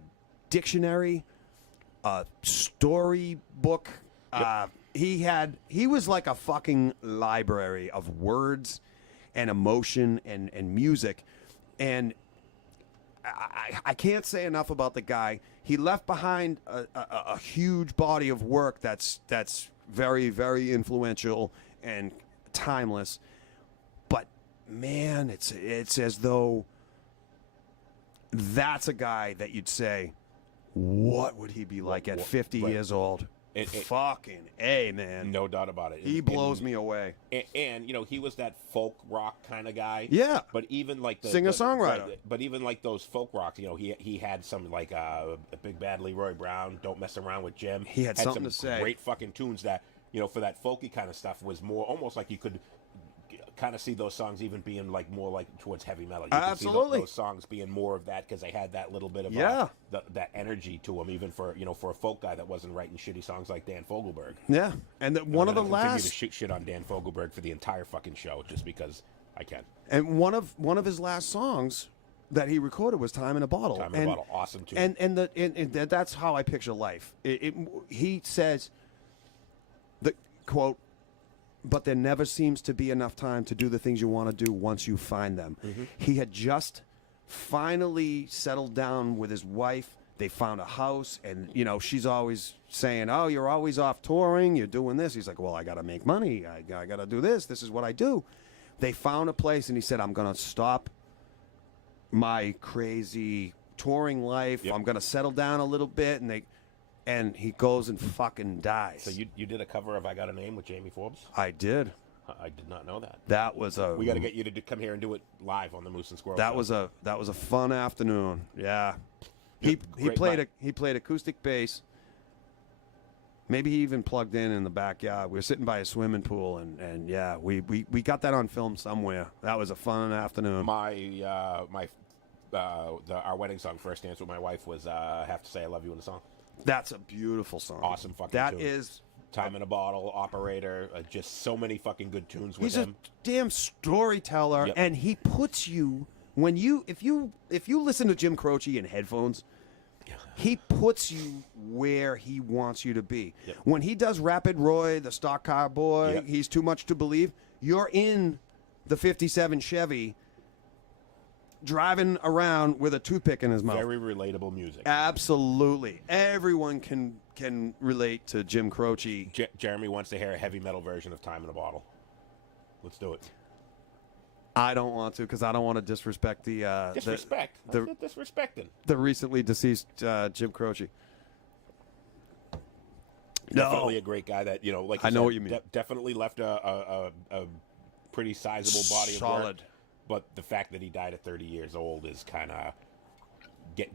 dictionary, a storybook. He was like a fucking library of words and emotion and music. And I can't say enough about the guy. He left behind a huge body of work that's very, very influential and timeless. But man, it's as though that's a guy that you'd say, what would he be like at 50 right. years old? Fucking A, man. No doubt about it. He blows me away. And you know, he was that folk rock kind of guy. Yeah. But even like the Singer-songwriter. But even like those folk rocks, you know, he had some like a Big Bad Leroy Brown, Don't Mess Around with Jim. He had something some to say. Great fucking tunes that, you know, for that folky kind of stuff was more almost like you could kind of see those songs even being like more like towards heavy metal. You Absolutely. could see those songs being more of that because they had that little bit of that energy to them, even for for a folk guy that wasn't writing shitty songs like Dan Fogelberg. Yeah, and one of the I'm gonna continue last to shoot shit on Dan Fogelberg for the entire fucking show just because I can. and one of his last songs that he recorded was "Time in a Bottle." Time in a Bottle, awesome too. And that's how I picture life. He says, the quote, "But there never seems to be enough time to do the things you want to do once you find them." Mm-hmm. He had just finally settled down with his wife. They found a house, and she's always saying, "Oh, you're always off touring. You're doing this." He's like, "Well, I got to make money. I got to do this. This is what I do." They found a place, and he said, "I'm going to stop my crazy touring life. Yep. I'm going to settle down a little bit." And he goes and fucking dies. So you did a cover of "I Got a Name" with Jamie Forbes? I did. I did not know that. That was a. We got to get you to come here and do it live on the Moose and Squirrel. That show. was a fun afternoon. Yeah. He Great played acoustic bass. Maybe he even plugged in the backyard. We were sitting by a swimming pool, and yeah, we got that on film somewhere. That was a fun afternoon. my our wedding song, First Dance with My Wife, was Have to Say I Love You in the song. That's a beautiful song. Awesome fucking That tune. is. Time in a Bottle, Operator, just so many fucking good tunes with He's him. a damn storyteller, Yep. and he puts you when you if you listen to Jim Croce in headphones, he puts you where he wants you to be. Yep. When he does Rapid Roy, the Stock Car Boy, Yep. He's Too Much to Believe, you're in the 57 Chevy driving around with a toothpick in his mouth. Very relatable music. Absolutely. Everyone can relate to Jim Croce. Jeremy wants to hear a heavy metal version of Time in a Bottle. Let's do it. I don't want to because I don't want to disrespect the Disrespect. the- That's disrespecting. the recently deceased Jim Croce. Definitely a great guy that, like you I know said, what you mean. Definitely left a pretty sizable body of work. Solid. But the fact that he died at 30 years old is kind of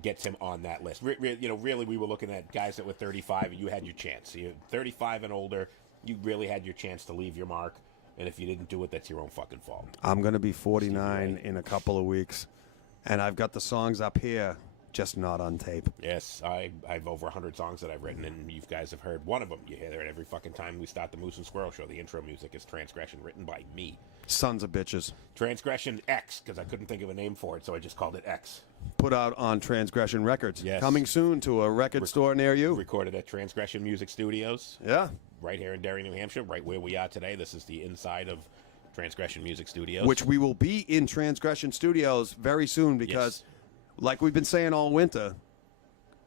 gets him on that list. Really, we were looking at guys that were 35, and you had your chance. 35 and older, you really had your chance to leave your mark. And if you didn't do it, that's your own fucking fault. I'm going to be 49 in a couple of weeks, and I've got the songs up here, just not on tape. Yes, I've over 100 songs that I've written, and you guys have heard one of them. You hear it every fucking time we start the Moose and Squirrel show. The intro music is Transgression, written by me. Sons of bitches. Transgression X, because I couldn't think of a name for it, so I just called it X. Put out on Transgression Records. Yes. Coming soon to a record store near you. Recorded at Transgression Music Studios, Yeah. right here in Derry, New Hampshire, right where we are today. This is the inside of Transgression Music Studios. Which we will be in Transgression Studios very soon because, like we've been saying all winter,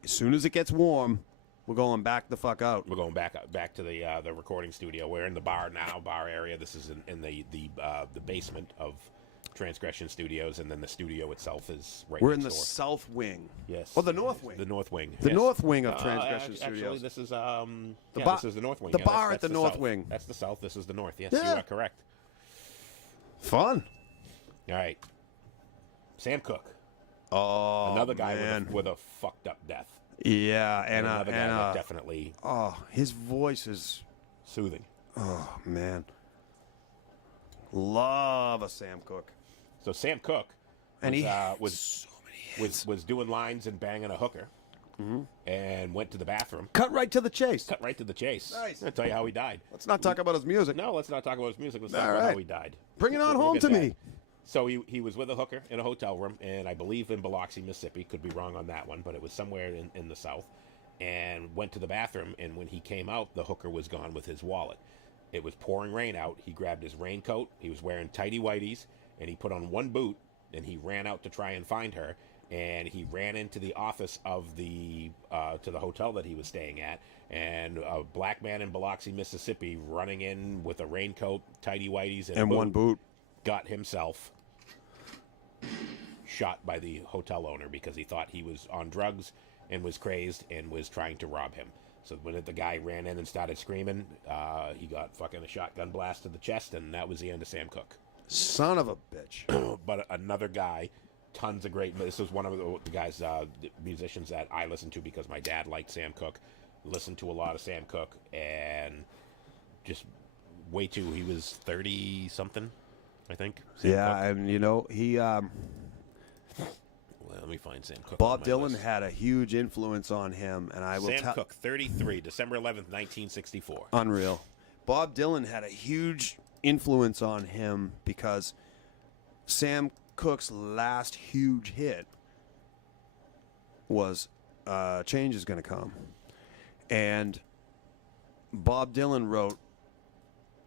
as soon as it gets warm, we're going back the fuck out. We're going back to the recording studio. We're in the bar area. This is in the basement of Transgression Studios, and then the studio itself is right We're in next the door. south wing. Yes. Oh, the north wing. The north wing. The yes. north wing of Transgression Actually, Studios. this is bar- this is the north wing. the Yeah, bar that's at the the north south. wing. That's the south. This is the north. Yes, Yeah. you are correct. Fun. All right. Sam Cooke, Oh, another guy man. with a fucked up death. Yeah, Another guy that definitely his voice is, soothing. oh, man. Love a Sam Cooke. So Sam Cooke And he was so many hits. was doing lines and banging a hooker, and went to the bathroom. Cut right to the chase. Cut right to the chase. Nice. I'll tell you how he died. Let's not talk about his music. No, let's not talk about his music. Let's talk All about right. how he died. Bring it on We'll home get to that. me. So he was with a hooker in a hotel room, and I believe in Biloxi, Mississippi. Could be wrong on that one, but it was somewhere in the south. And went to the bathroom, and when he came out, the hooker was gone with his wallet. It was pouring rain out. He grabbed his raincoat. He was wearing tighty whities, and he put on one boot, and he ran out to try and find her. And he ran into the office of the to the hotel that he was staying at, and a black man in Biloxi, Mississippi, running in with a raincoat, tighty whities, And one boot. got himself shot by the hotel owner because he thought he was on drugs and was crazed and was trying to rob him. So when the guy ran in and started screaming, he got fucking a shotgun blast to the chest, and that was the end of Sam Cooke. Son of a bitch. But another guy, tons of great. This was one of the guys, the musicians that I listened to because my dad liked Sam Cooke. Listened to a lot of Sam Cooke, and just way too. He was 30 something, I think. Sam Yeah, Cooke. and he Well, let me find Sam Cooke. Bob on my Dylan list. had a huge influence on him, and I will Sam tell Cooke, 33, December 11th, 1964. unreal. Bob Dylan had a huge influence on him because Sam Cooke's last huge hit was Change Is Gonna Come. And Bob Dylan wrote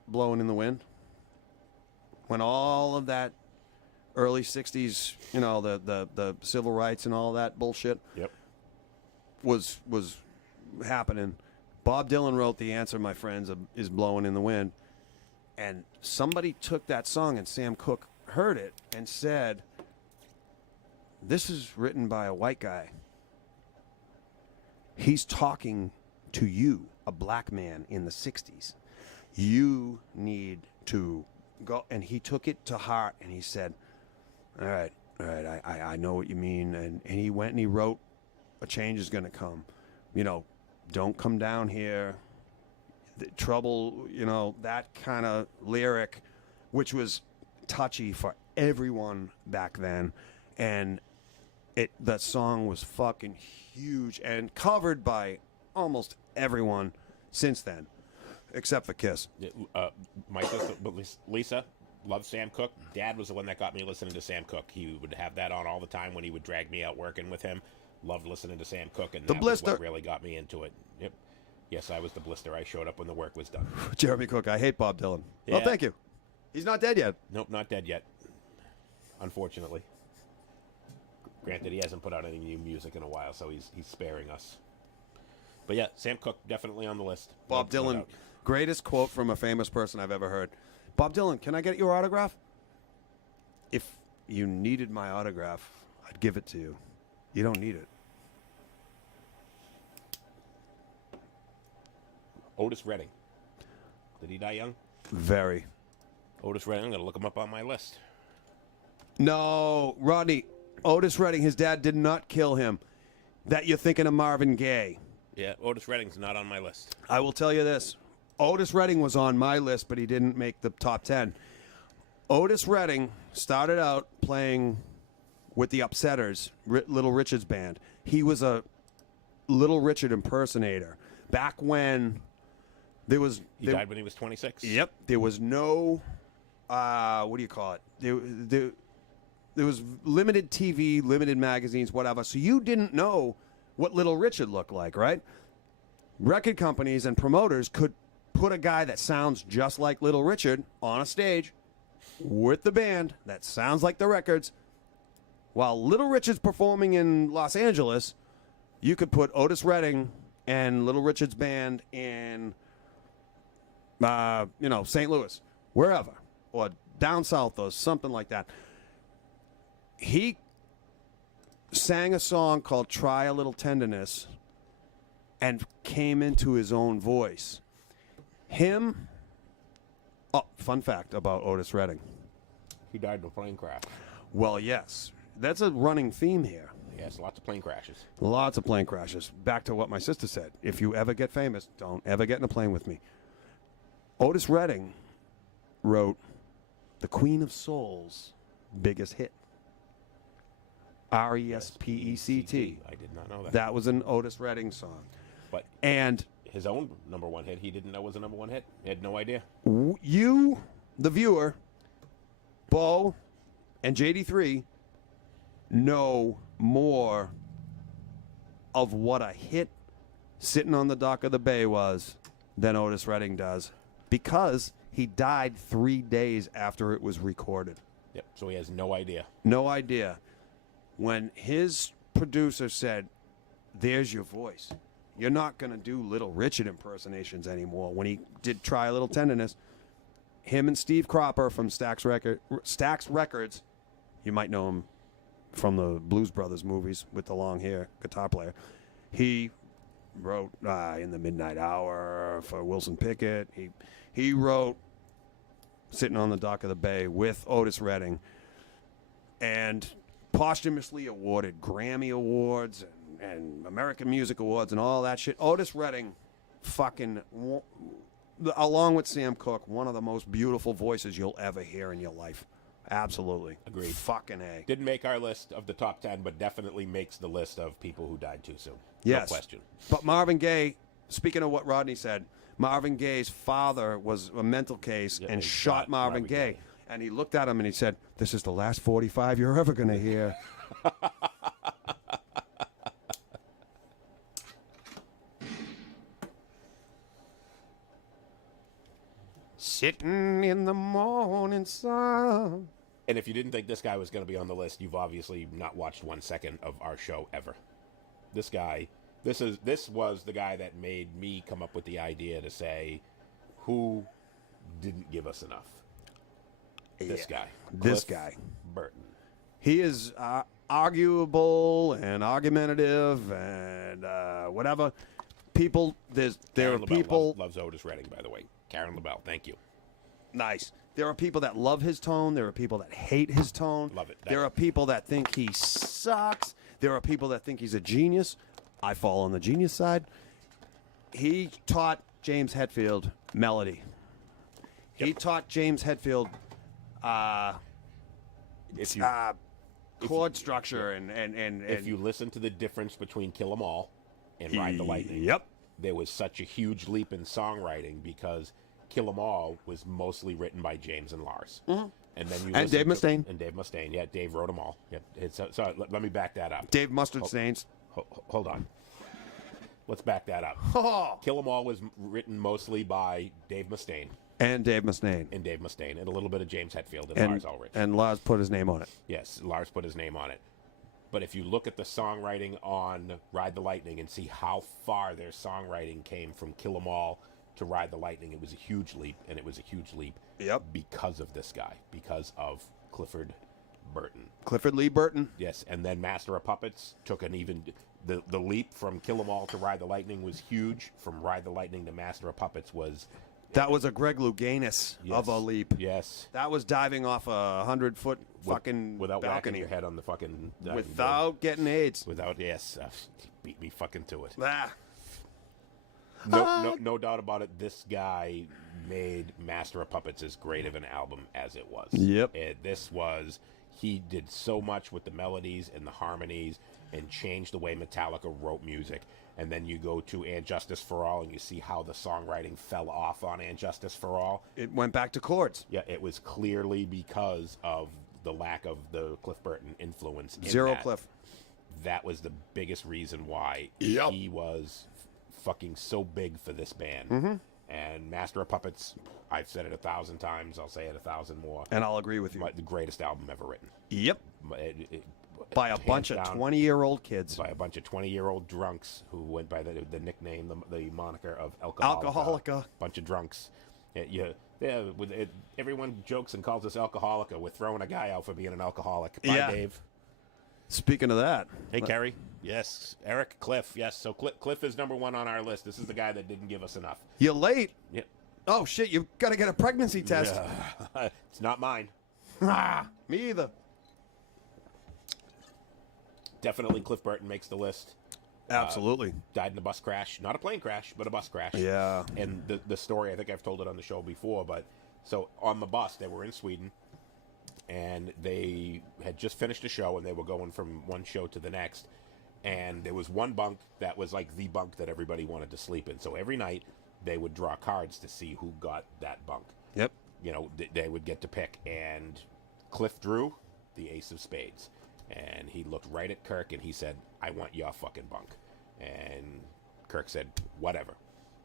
Blowing in the Wind. When all of that early 60s, the civil rights and all that bullshit Yep. was happening, Bob Dylan wrote The Answer, My Friends, is Blowing in the Wind. And somebody took that song, and Sam Cooke heard it and said, this is written by a white guy. He's talking to you, a black man in the 60s. You need to go. And he took it to heart, and he said, all right, I know what you mean. And he went and he wrote A Change Is Gonna Come. Don't come down here. The trouble, that kind of lyric, which was touchy for everyone back then. And That song was fucking huge and covered by almost everyone since then, except for Kiss. My sister, Lisa, loved Sam Cooke. Dad was the one that got me listening to Sam Cooke. He would have that on all the time when he would drag me out working with him. Loved listening to Sam Cooke, and The that Blister. was what really got me into it. Yep. Yes, I was the blister. I showed up when the work was done. Jeremy Cook, I hate Bob Dylan. Yeah. Well, thank you. He's not dead yet. Nope, not dead yet. Unfortunately. Granted, he hasn't put out any new music in a while, so he's sparing us. But yeah, Sam Cooke definitely on the list. Bob No Dylan, doubt. greatest quote from a famous person I've ever heard. Bob Dylan, can I get your autograph? If you needed my autograph, I'd give it to you. You don't need it. Otis Redding. Did he die young? Very. Otis Redding. I'm going to look him up on my list. No, Rodney. Otis Redding, his dad did not kill him. That you're thinking of Marvin Gaye. Yeah, Otis Redding's not on my list. I will tell you this. Otis Redding was on my list, but he didn't make the top 10. Otis Redding started out playing with the Upsetters, Little Richard's band. He was a Little Richard impersonator. Back when there was... He died when he was 26. Yep. There was no... what do you call it? There was limited TV, limited magazines, whatever. So you didn't know what Little Richard looked like, right? Record companies and promoters could put a guy that sounds just like Little Richard on a stage with the band that sounds like the records. While Little Richard's performing in Los Angeles, you could put Otis Redding and Little Richard's band in, St. Louis, wherever, or down south or something like that. He sang a song called Try a Little Tenderness and came into his own voice. Fun fact about Otis Redding. He died in a plane crash. Well, yes. That's a running theme here. Yes, lots of plane crashes. Lots of plane crashes. Back to what my sister said. If you ever get famous, don't ever get in a plane with me. Otis Redding wrote the Queen of Soul's biggest hit. R-E-S-P-E-C-T. I did not know that. That was an Otis Redding song. But And his own number one hit, he didn't know was a number one hit. He had no idea. you, the viewer, Bo, and JD3 know more of what a hit Sitting on the Dock of the Bay was than Otis Redding does, because he died 3 days after it was recorded. Yep, so he has no idea. No idea. When his producer said, "There's your voice. You're not going to do Little Richard impersonations anymore." When he did Try a Little Tenderness, him and Steve Cropper from Stax Records, you might know him from the Blues Brothers movies with the long hair, guitar player. He wrote In the Midnight Hour for Wilson Pickett. He wrote Sitting on the Dock of the Bay with Otis Redding, and posthumously awarded Grammy Awards and American Music Awards and all that shit. Otis Redding, along with Sam Cooke, one of the most beautiful voices you'll ever hear in your life. Absolutely. Agreed. Fucking A. Didn't make our list of the top 10, but definitely makes the list of people who died too soon. Yes. No question. But Marvin Gaye, speaking of what Rodney said, Marvin Gaye's father was a mental case Yeah, and he shot shot Marvin Marvin Gaye. Gaye. And he looked at him and he said, "This is the last 45 you're ever going to hear." Sitting in the morning sun. And if you didn't think this guy was going to be on the list, you've obviously not watched 1 second of our show ever. This guy, this was the guy that made me come up with the idea to say, who didn't give us enough? This guy. This Cliff guy. Burton. He is arguable and argumentative and whatever. People, there Karen are LaBelle people. loves Otis Redding, by the way. Karen LaBelle, thank you. Nice. There are people that love his tone. There are people that hate his tone. Love it. There are people that think he sucks. There are people that think he's a genius. I fall on the genius side. He taught James Hetfield melody. He Yep. taught James Hetfield If you chord structure and if you listen to the difference between Kill 'Em All and Ride the Lightning, Yep. there was such a huge leap in songwriting because Kill 'Em All was mostly written by James and Lars. Mm-hmm. And then you And Dave Mustaine. And Dave Mustaine. Yeah, Dave wrote them all. Yep. So let me back that up. Dave Mustard Stains. Hold on. Let's back that up. Kill 'Em All was written mostly by Dave Mustaine And Dave Mustaine. and a little bit of James Hetfield and Lars Ulrich. And Lars put his name on it. Yes, Lars put his name on it. But if you look at the songwriting on Ride the Lightning and see how far their songwriting came from Kill 'Em All to Ride the Lightning, it was a huge leap, and it was a huge leap because of this guy, because of Clifford Burton. Clifford Lee Burton. Yes, and then Master of Puppets took an even... The leap from Kill 'Em All to Ride the Lightning was huge. From Ride the Lightning to Master of Puppets was... That was a Greg Louganis of a leap. Yes. That was diving off a 100-foot fucking without balcony. whacking your head on the fucking... Without getting AIDS. Without, yes. He beat me fucking to it. Ah. No doubt about it. This guy made Master of Puppets as great of an album as it was. Yep. He did so much with the melodies and the harmonies and changed the way Metallica wrote music. And then you go to And Justice for All and you see how the songwriting fell off on And Justice for All. It went back to chords. Yeah, it was clearly because of the lack of the Cliff Burton influence. Zero Cliff. That was the biggest reason why he was fucking so big for this band. Mm-hmm. And Master of Puppets, I've said it 1,000 times, I'll say it 1,000 more. And I'll agree with you. The greatest album ever written. Yep. By a bunch of 20-year-old kids. By a bunch of 20-year-old drunks who went by the nickname, the moniker of Alcoholica. Alcoholica. Bunch of drunks. Everyone jokes and calls us Alcoholica. We're throwing a guy out for being an alcoholic. Bye, Dave. Speaking of that. Hey, Kerry. Yes. Eric, Cliff. Yes. So Cliff is number one on our list. This is the guy that didn't give us enough. You're late. Yep. Oh, shit. You've got to get a pregnancy test. Yeah. It's not mine. Me either. Definitely Cliff Burton makes the list. Absolutely. Died in a bus crash. Not a plane crash, but a bus crash. Yeah. And the story, I think I've told it on the show before, but so on the bus, they were in Sweden, and they had just finished a show, and they were going from one show to the next, and there was one bunk that was like the bunk that everybody wanted to sleep in. So every night, they would draw cards to see who got that bunk. Yep. You know, they would get to pick, and Cliff drew the ace of spades. And he looked right at Kirk and he said, I want your fucking bunk. And Kirk said, whatever.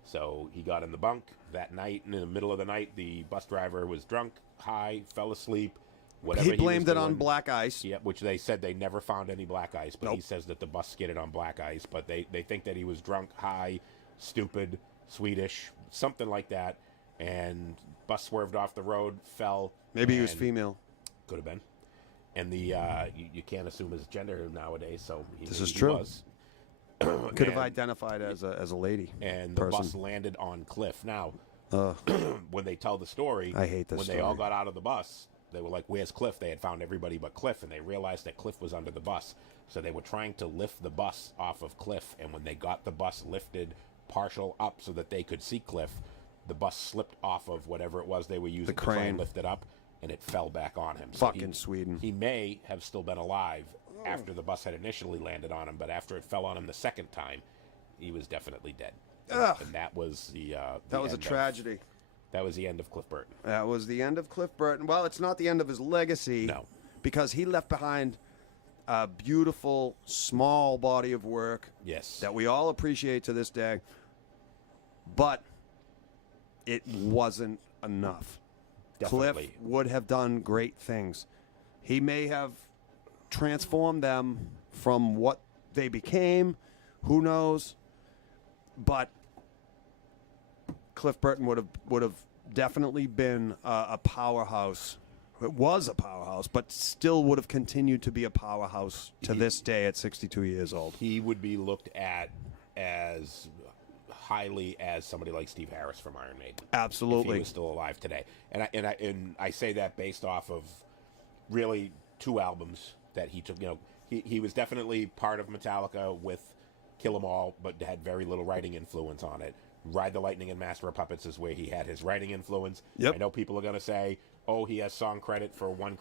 So he got in the bunk that night. And in the middle of the night, the bus driver was drunk, high, fell asleep. Whatever he blamed was it on doing. black ice. Yeah, which they said they never found any black ice. But Nope. he says that the bus skidded on black ice. But they think that he was drunk, high, stupid, Swedish, something like that. And bus swerved off the road, fell. Maybe he was female. Could have been. And the you can't assume his gender nowadays, so This is he true. was. Could have identified as a lady. And the person. bus landed on Cliff. Now, when they tell the story, I hate this when story. they all got out of the bus, they were like, "Where's Cliff?" They had found everybody but Cliff, and they realized that Cliff was under the bus. So they were trying to lift the bus off of Cliff, and when they got the bus lifted partial up so that they could see Cliff, the bus slipped off of whatever it was they were using to try crane. and lift it up, and it fell back on him. Fucking Sweden. He may have still been alive after the bus had initially landed on him, but after it fell on him the second time, he was definitely dead. And that was That was a tragedy. That was the end of Cliff Burton. That was the end of Cliff Burton. Well, it's not the end of his legacy. No. Because he left behind a beautiful, small body of work. Yes. That we all appreciate to this day. But it wasn't enough. Definitely. Cliff would have done great things. He may have transformed them from what they became. Who knows? But Cliff Burton would have definitely been a powerhouse. It was a powerhouse, but still would have continued to be a powerhouse to this day at 62 years old. He would be looked at as highly as somebody like Steve Harris from Iron Maiden. Absolutely. If he was still alive today. And I say that based off of really 2 albums that he took. You know, he was definitely part of Metallica with Kill 'Em All, but had very little writing influence on it. Ride the Lightning and Master of Puppets is where he had his writing influence. Yep. I know people are going to say, oh, he has song credit for one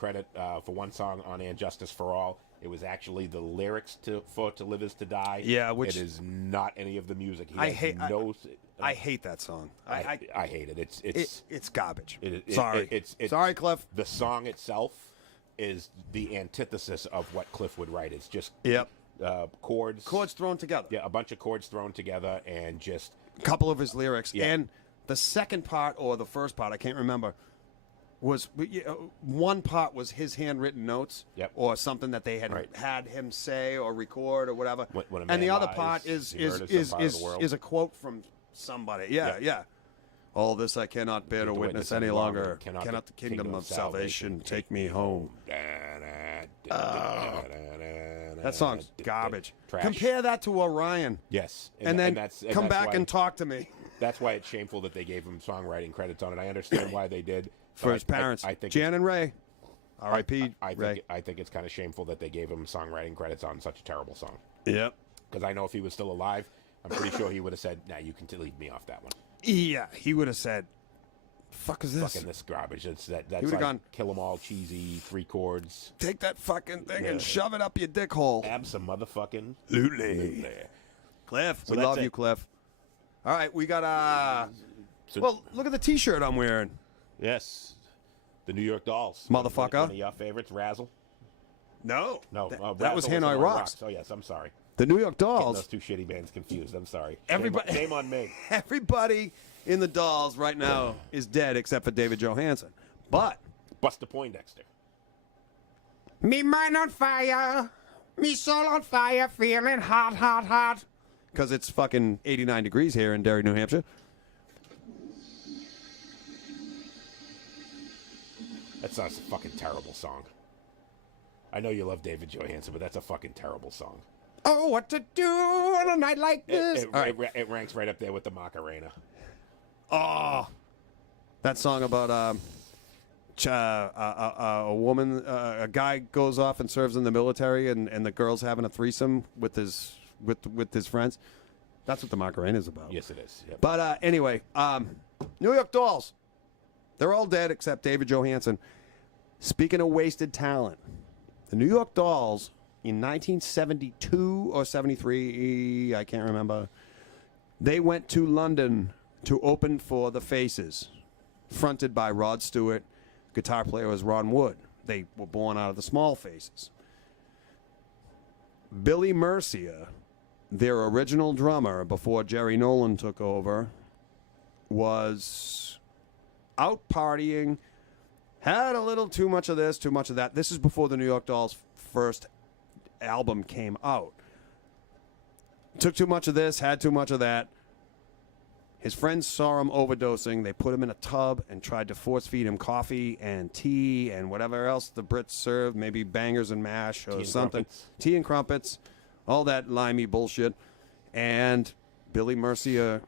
song on And Justice for All. It was actually the lyrics for "To Live Is to Die." Yeah, which- it is not any of the music. He I has hate- no. I hate that song. I hate it. It's garbage. Sorry. Sorry. It's Sorry, Cliff. the song itself is the antithesis of what Cliff would write. It's just Yep. chords, Chords thrown together. yeah, a bunch of chords thrown together, and just A couple of his lyrics. Yeah. And the second part or the first part, I can't remember, was one part was his handwritten notes Yep. or something that they had Right. had him say or record or whatever. When a And the man other lies, part is he murders some part of the world. is a quote from somebody. Yeah, Yep. yeah. All this I cannot bear to witness any longer. Cannot the kingdom of salvation take me home. That song's garbage. Trash. Compare that to Orion, Yes, and then that's come back why, and talk to me. That's why it's shameful that they gave him songwriting credits on it. I understand why they did. For but his parents, I think Jan and Ray. R.I.P. I Ray. think I think it's kind of shameful that they gave him songwriting credits on such a terrible song. Yep. Because I know if he was still alive, I'm pretty sure he would have said, "Nah, you can leave me off that one. Yeah, he would have said, "Fuck is this? Fucking this garbage. That's would've like gone- Kill 'Em All cheesy 3 chords. Take that fucking thing Yeah. and shove it up your dick hole." Abso-motherfucking Absolutely. Cliff, So we that's love it. you, Cliff. All right, we got So- well, look at the T-shirt I'm wearing. Yes, the New York Dolls, Motherfucker. One of your favorites, Razzle. No, No, that was Razzle Hanoi on Rocks. Oh yes, I'm sorry. The New York Getting Dolls. those two shitty bands confused. I'm sorry. Everybody- Shame on me. Everybody in the Dolls right now is dead except for David Johansen. But Buster Poindexter. me mind on fire, me soul on fire, feeling hot, hot, hot. Because it's fucking 89 degrees here in Derry, New Hampshire. That's a fucking terrible song. I know you love David Johansen, but that's a fucking terrible song. Oh, what to do on a night like this? It, All right. it ranks right up there with the Macarena. Oh, that song about a woman, a guy goes off and serves in the military, and the girl's having a threesome with his friends. That's what the Macarena is about. Yes, it is. Yep. But anyway, New York Dolls. They're all dead except David Johansen. Speaking of wasted talent, the New York Dolls in 1972 or 73, I can't remember, they went to London to open for The Faces, fronted by Rod Stewart. Guitar player was Ron Wood. They were born out of the Small Faces. Billy Mercia, their original drummer before Jerry Nolan took over, was out partying, had a little too much of this, too much of that. This is before the New York Dolls' first album came out. Took too much of this, had too much of that. His friends saw him overdosing. They put him in a tub and tried to force feed him coffee and tea and whatever else the Brits served, maybe bangers and mash or and something. crumpets. Tea and crumpets, all that limey bullshit. And Billy Mercia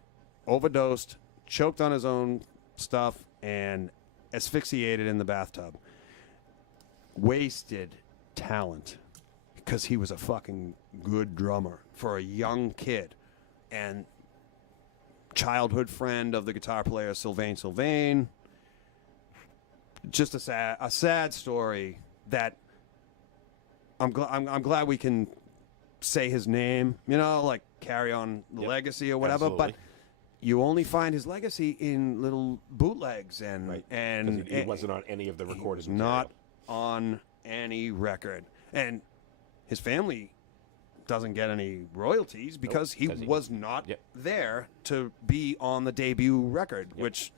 overdosed, choked on his own stuff, and asphyxiated in the bathtub. Wasted talent because he was a fucking good drummer for a young kid. And childhood friend of the guitar player Sylvain. Just a sad story that I'm glad we can say his name, like carry on the Yep, legacy or whatever. absolutely. But you only find his legacy in little bootlegs and Right. and 'Cause he wasn't on any of the recorded was material. not on any record, and his family doesn't get any royalties because he 'cause he- was not Yep. there to be on the debut record, which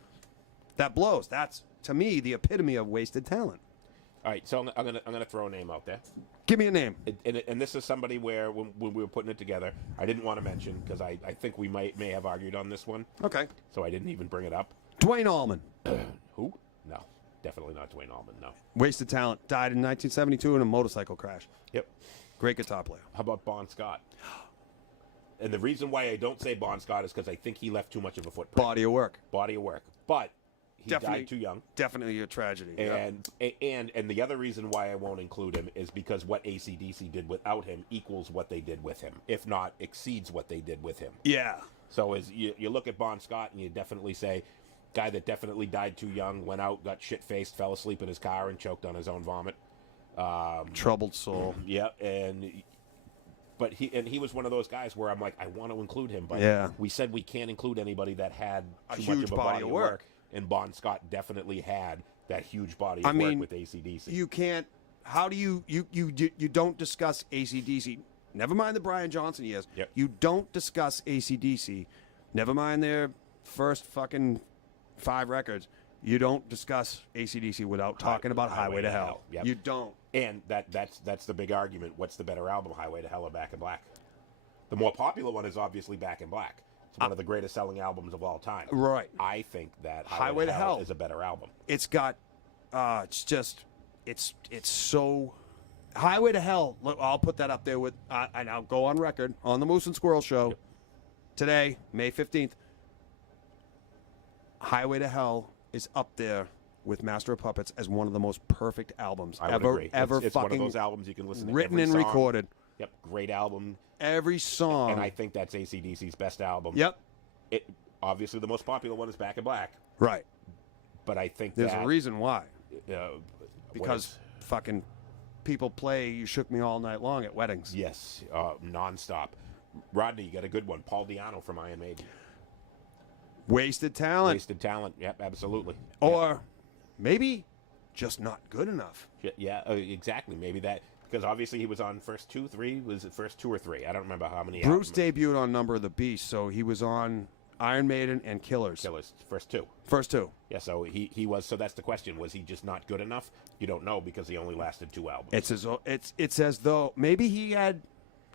that blows. That's to me the epitome of wasted talent. All right, so I'm gonna throw a name out there, Give me a name. and this is somebody where when we were putting it together, I didn't want to mention because I think we may have argued on this one, Okay, so I didn't even bring it up. Dwayne Allman, Who? No, definitely not Dwayne Allman. No. wasted talent, died in 1972 in a motorcycle crash. Yep. Great guitar player. How about Bon Scott? And the reason why I don't say Bon Scott is because I think he left too much of a footprint. Body of work. Body of work, but he Definitely- died too young. Definitely a tragedy. yeah. And the other reason why I won't include him is because what AC/DC did without him equals what they did with him, if not exceeds what they did with him. Yeah. So as you look at Bon Scott and you definitely say, guy that definitely died too young, went out, got shit-faced, fell asleep in his car and choked on his own vomit. Troubled soul. Yeah, but he was one of those guys where I'm like, I want to include him, but Yeah. we said we can't include anybody that had A too huge much of a body of work. And Bon Scott definitely had that huge body I of work mean, with AC/DC. You can't. How do you don't discuss AC/DC? Never mind the Brian Johnson years. Yep. You don't discuss AC/DC. Never mind their first fucking 5 records. You don't discuss AC/DC without talking about Highway to Hell. Yep. You don't. And that's the big argument. What's the better album, Highway to Hell or Back in Black? The more popular one is obviously Back in Black. It's one of the greatest selling albums of all time. Right. I think that Highway to Hell is a better album. It's got. It's just. It's so. Highway to Hell. Look, I'll put that up there with. And I'll go on record on the Moose and Squirrel show today, May 15th. Highway to Hell is up there with Master of Puppets as one of the most perfect albums I would ever agree. fucking It's one of those albums you can listen to written every and song. recorded. Yep, great album. Every song. And I think that's AC/DC's best album. Yep. It obviously the most popular one is Back in Black, Right. but I think There's that a reason why. when Because fucking people play "You Shook Me All Night Long" at weddings. yes, nonstop. Rodney, you got a good one. Paul Di'Anno from Iron Maiden. Wasted talent. Wasted talent. Yep, absolutely. Or maybe just not good enough. Yeah, exactly. Maybe that because obviously he was on first 2, 3. Was it first 2 or 3? I don't remember how many. Bruce albums. debuted on Number of the Beast, so he was on Iron Maiden and Killers. Killers, first 2. First 2. Yeah, so he was. So that's the question. Was he just not good enough? You don't know because he only lasted 2 albums. It's as though maybe he had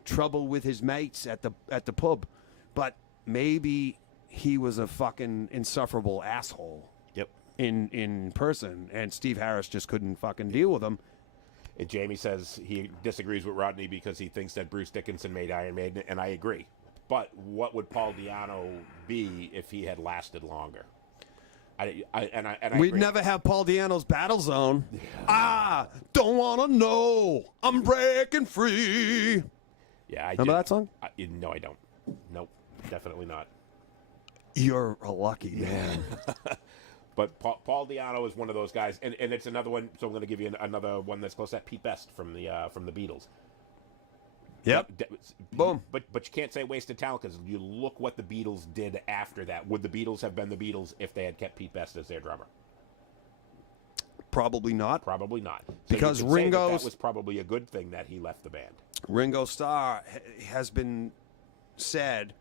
trouble with his mates at the pub, but maybe he was a fucking insufferable asshole Yep. in person, and Steve Harris just couldn't fucking deal with him. And Jamie says he disagrees with Rodney because he thinks that Bruce Dickinson made Iron Maiden, and I agree. But what would Paul Di'Anno be if he had lasted longer? I We'd agree. never have Paul Di'Anno's Battle Zone. Don't wanna know. I'm breaking free. Yeah, Remember that song? No, I don't. Nope, definitely not. You're a lucky man. But Paul Di'Anno is one of those guys, and it's another one. So I'm going to give you another one that's close. That Pete Best from the Beatles. Yep. Boom. But you can't say wasted talent because you look what the Beatles did after that. Would the Beatles have been the Beatles if they had kept Pete Best as their drummer? Probably not. Probably not. So Because you can say Ringo's- that was probably a good thing that he left the band. Ringo Starr has been said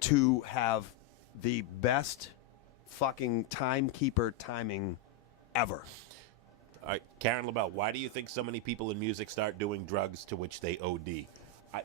to have the best fucking timekeeper timing ever. All right, Karen LaBelle, why do you think so many people in music start doing drugs to which they OD?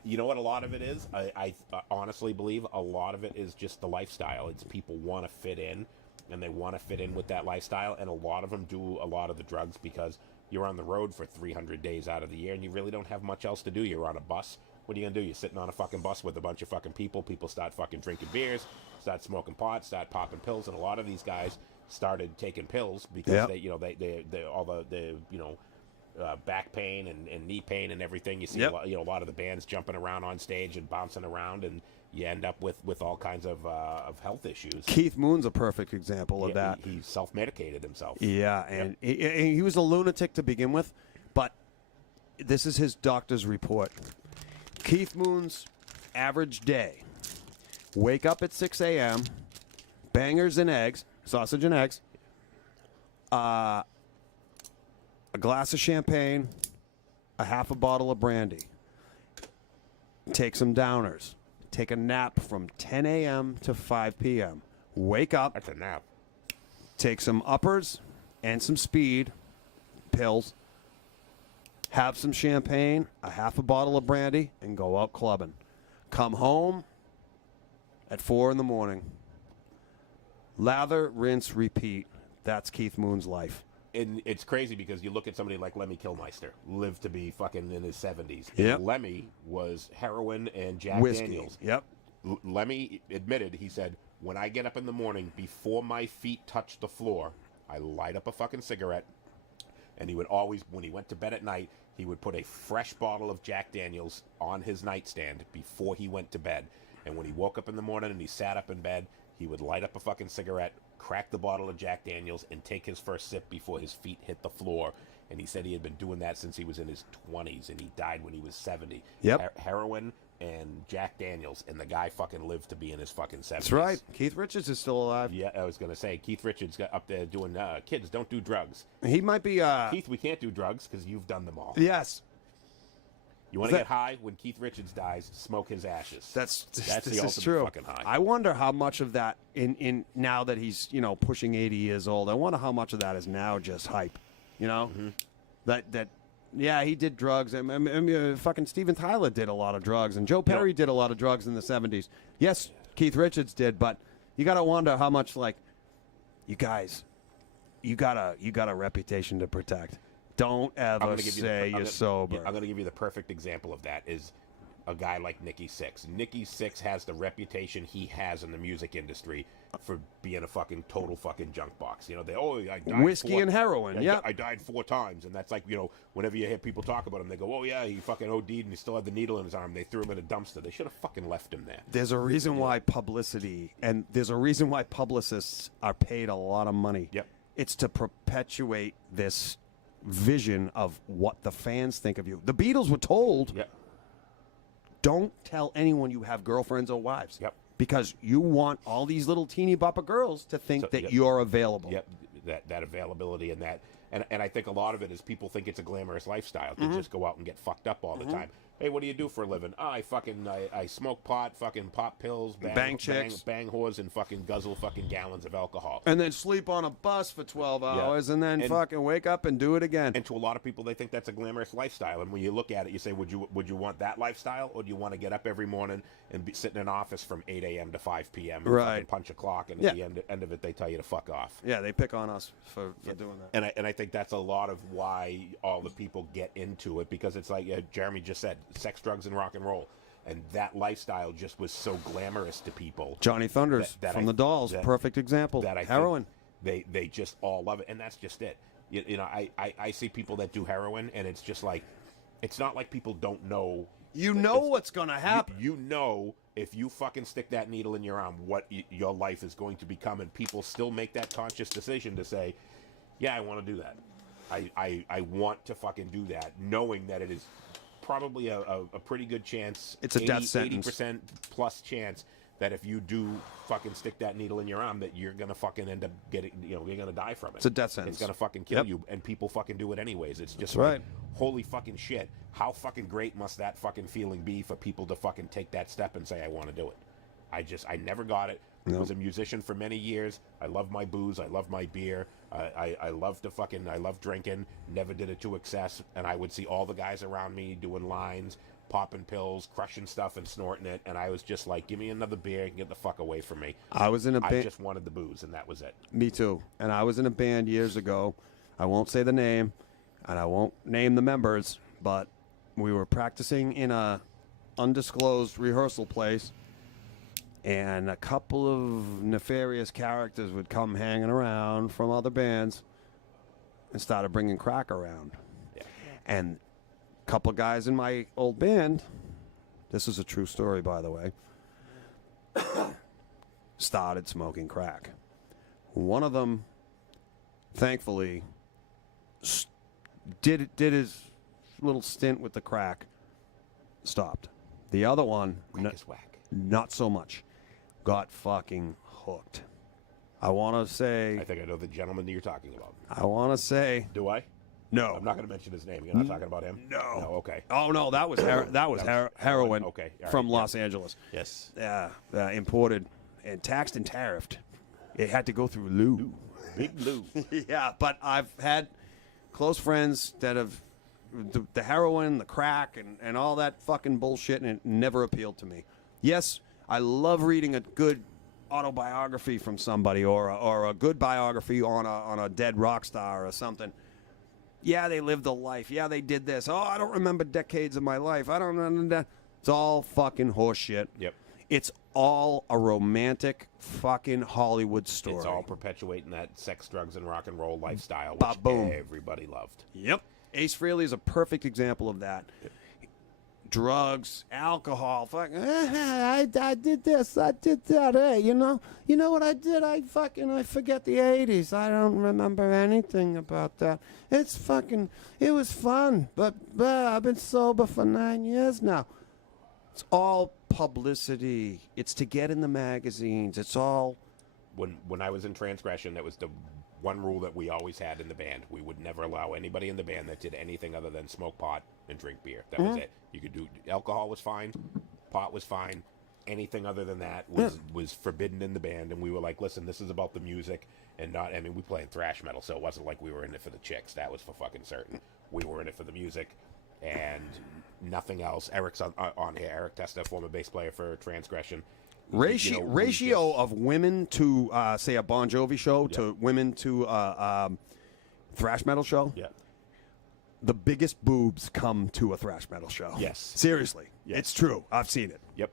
You know what a lot of it is? I honestly believe a lot of it is just the lifestyle. It's people want to fit in, and they want to fit in with that lifestyle, and a lot of them do a lot of the drugs because you're on the road for 300 days out of the year, and you really don't have much else to do. You're on a bus. What are you going to do? You're sitting on a fucking bus with a bunch of fucking people. People start fucking drinking beers, start smoking pot, start popping pills, and a lot of these guys started taking pills because Yep. they all the back pain and knee pain and everything. You see Yep. a lot of the bands jumping around on stage and bouncing around, and you end up with all kinds of health issues. Keith Moon's a perfect example of Yeah, that. he self-medicated himself. Yeah, and he was a lunatic to begin with, but this is his doctor's report. Keith Moon's average day: wake up at 6 a.m., bangers and eggs, sausage and eggs, a glass of champagne, a half a bottle of brandy, take some downers, take a nap from 10 a.m. to 5 p.m., wake up, That's a nap. take some uppers and some speed pills, have some champagne, a half a bottle of brandy, and go out clubbing. Come home at 4 in the morning. Lather, rinse, repeat. That's Keith Moon's life. And it's crazy because you look at somebody like Lemmy Kilmister, lived to be fucking in his 70s. Yep. Lemmy was heroin and Jack Whiskey. Daniels. Yep. Lemmy admitted, he said, when I get up in the morning, before my feet touch the floor, I light up a fucking cigarette. And he would always, when he went to bed at night, he would put a fresh bottle of Jack Daniels on his nightstand before he went to bed. And when he woke up in the morning and he sat up in bed, he would light up a fucking cigarette, crack the bottle of Jack Daniels and take his first sip before his feet hit the floor. And he said he had been doing that since he was in his 20s, and he died when he was 70. Yep. Heroin and Jack Daniels, and the guy fucking lived to be in his fucking 70s. That's right. Keith Richards is still alive. Yeah, I was going to say, Keith Richards got up there doing, kids, don't do drugs. He might be... Keith, we can't do drugs because you've done them all. Yes. You want to get high? When Keith Richards dies, smoke his ashes. That's the this ultimate is true. fucking high. I wonder how much of that, in now that he's, pushing 80 years old, I wonder how much of that is now just hype, Mm-hmm. That yeah, he did drugs. I mean, fucking Steven Tyler did a lot of drugs, and Joe Perry did a lot of drugs in the 70s. Yes, Keith Richards did, but you got to wonder how much, like, you guys, you got a reputation to protect. Don't ever say you're sober. I'm going to give you the perfect example of that is a guy like Nikki Sixx. Nikki Sixx has the reputation he has in the music industry for being a fucking total fucking junk box. I died Whiskey and heroin, yeah. I died 4 times, and that's like, whenever you hear people talk about him, they go, oh yeah, he fucking OD'd and he still had the needle in his arm. They threw him in a dumpster. They should have fucking left him there. There's a reason why publicity, and there's a reason why publicists are paid a lot of money. Yep. It's to perpetuate this vision of what the fans think of you. The Beatles were told, Yep. don't tell anyone you have girlfriends or wives. Yep. Because you want all these little teeny bopper girls to think that yep. you're available. Yep, that availability and that, and I think a lot of it is people think it's a glamorous lifestyle to just go out and get fucked up all the time. Hey, what do you do for a living? Oh, I smoke pot, fucking pop pills, Bang chicks. bang whores, and fucking guzzle fucking gallons of alcohol. And then sleep on a bus for 12 hours and then fucking wake up and do it again. And to a lot of people, they think that's a glamorous lifestyle. And when you look at it, you say, would you want that lifestyle, or do you want to get up every morning and be sitting in an office from 8 a.m. to 5 p.m. and fucking punch a clock, and at the end of it, they tell you to fuck off. Yeah, they pick on us for doing that. And I think that's a lot of why all the people get into it, because it's like Jeremy just said, sex, drugs, and rock and roll. And that lifestyle just was so glamorous to people. Johnny Thunders from the Dolls, perfect example. Heroin. They just all love it, and that's just it. I see people that do heroin, and it's just like, it's not like people don't know. You know what's going to happen. You know if you fucking stick that needle in your arm, what your life is going to become, and people still make that conscious decision to say, yeah, I want to do that. I want to fucking do that, knowing that it is probably a pretty good chance. It's a death sentence. 80% plus chance that if you do fucking stick that needle in your arm, that you're gonna fucking end up getting, you're gonna die from it. It's a death sentence. It's gonna fucking kill you, and people fucking do it anyways. It's just right. Holy fucking shit. How fucking great must that fucking feeling be for people to fucking take that step and say, I want to do it. I never got it. I was a musician for many years. I love my booze. I love my beer. I love drinking. Never did it to excess. And I would see all the guys around me doing lines, popping pills, crushing stuff and snorting it. And I was just like, give me another beer and get the fuck away from me. I was in a band. I just wanted the booze, and that was it. Me too. And I was in a band years ago. I won't say the name, and I won't name the members, but we were practicing in a undisclosed rehearsal place. And a couple of nefarious characters would come hanging around from other bands and started bringing crack around. Yeah. And a couple guys in my old band, this is a true story, by the way, started smoking crack. One of them, thankfully, did his little stint with the crack, stopped. The other one, Crack is whack. Not so much. Got fucking hooked. I want to say... I think I know the gentleman that you're talking about. I want to say... Do I? No. I'm not going to mention his name. You're not talking about him? No. No, okay. Oh, no, that was heroin okay, from Los Angeles. Yes. Yeah, imported and taxed and tariffed. It had to go through Lou. Big Lou. Yeah, but I've had close friends that have... The heroin, the crack, and all that fucking bullshit, and it never appealed to me. Yes, I love reading a good autobiography from somebody, or a good biography on a dead rock star or something. Yeah, they lived a life. Yeah, they did this. Oh, I don't remember decades of my life. I don't know. It's all fucking horseshit. Yep. It's all a romantic fucking Hollywood story. It's all perpetuating that sex, drugs, and rock and roll lifestyle, Boom. which everybody loved. Yep. Ace Frehley is a perfect example of that. drugs, alcohol. Fucking, I did this, I did that. Hey, you know what I did? I forget the 80s. I don't remember anything about that. It was fun, but I've been sober for 9 years now. It's all publicity. It's to get in the magazines. It's all. When I was in Transgression, that was the one rule that we always had in the band. We would never allow anybody in the band that did anything other than smoke pot and drink beer. That was it. You could do alcohol was fine, pot was fine. Anything other than that was forbidden in the band. And we were like, listen, this is about the music and not. I mean, we played thrash metal, so it wasn't like we were in it for the chicks. That was for fucking certain. We were in it for the music and nothing else. Eric's on here. Eric Testa, former bass player for Transgression. Ratio of women to say a Bon Jovi show to women to thrash metal show. Yeah, the biggest boobs come to a thrash metal show. Yes, seriously, yes. It's true. I've seen it. Yep.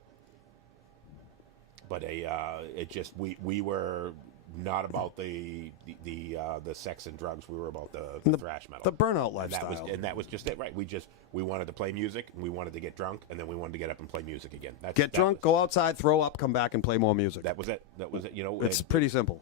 But it just we were not about the sex and drugs. We were about the thrash metal, the burnout lifestyle, and that was just it. Right? We wanted to play music, and we wanted to get drunk, and then we wanted to get up and play music again. Get drunk, go outside, throw up, come back, and play more music. That was it. That was it. You know, it's pretty simple.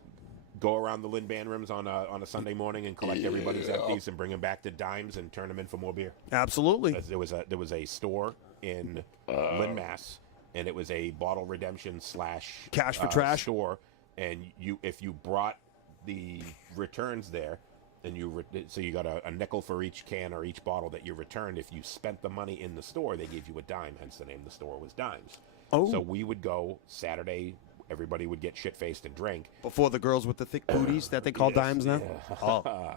Go around the Lynn band rooms on a Sunday morning and collect everybody's empties and bring them back to dimes and turn them in for more beer. Absolutely. There was a store in Lynn, Mass, and it was a bottle redemption / cash for trash store. And if you brought the returns there, and so you got a nickel for each can or each bottle that you returned. If you spent the money in the store, they gave you a dime. Hence the name of the store was Dimes. Oh. So we would go Saturday. Everybody would get shit faced and drink before the girls with the thick booties that they call dimes now. Yeah. Oh.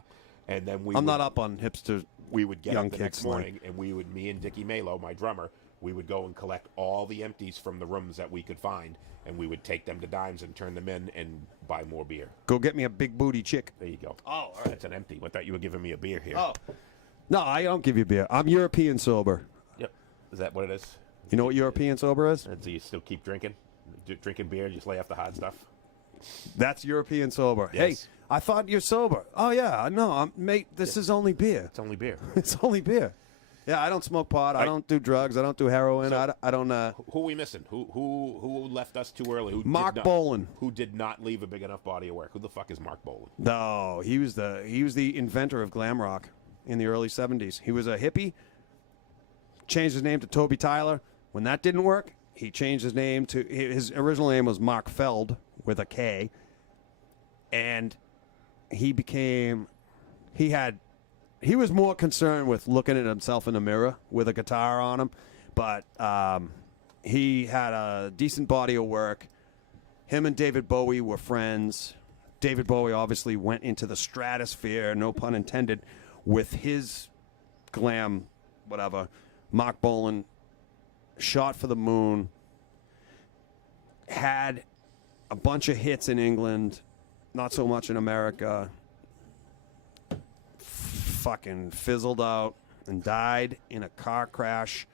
And then I'm not up on hipster. We would get young up the next morning, and me and Dickie Malo, my drummer, we would go and collect all the empties from the rooms that we could find, and we would take them to Dimes and turn them in and buy more beer. Go get me a big booty chick. There you go. Oh, all right. That's an empty. I thought you were giving me a beer here. Oh. No, I don't give you beer. I'm European sober. Yep. Is that what it is? You know what European sober is? And so you still keep drinking? Drinking beer, just lay off the hot stuff? That's European sober. Yes. Hey, I thought you're sober. Oh, yeah. No, mate, this is only beer. It's only beer. It's only beer. Yeah, I don't smoke pot. I don't do drugs. I don't do heroin. So, I don't. Who are we missing? Who left us too early? Mark Bolan. Who did not leave a big enough body of work? Who the fuck is Mark Bolan? No, he was the inventor of glam rock in the early 70s. He was a hippie. Changed his name to Toby Tyler. When that didn't work, he changed his name to his original name was Mark Feld with a K, and he was more concerned with looking at himself in the mirror with a guitar on him, but he had a decent body of work. Him and David Bowie were friends. David Bowie obviously went into the stratosphere, no pun intended, with his glam, whatever. Mark Bolan shot for the moon, had a bunch of hits in England, not so much in America, fucking fizzled out and died in a car crash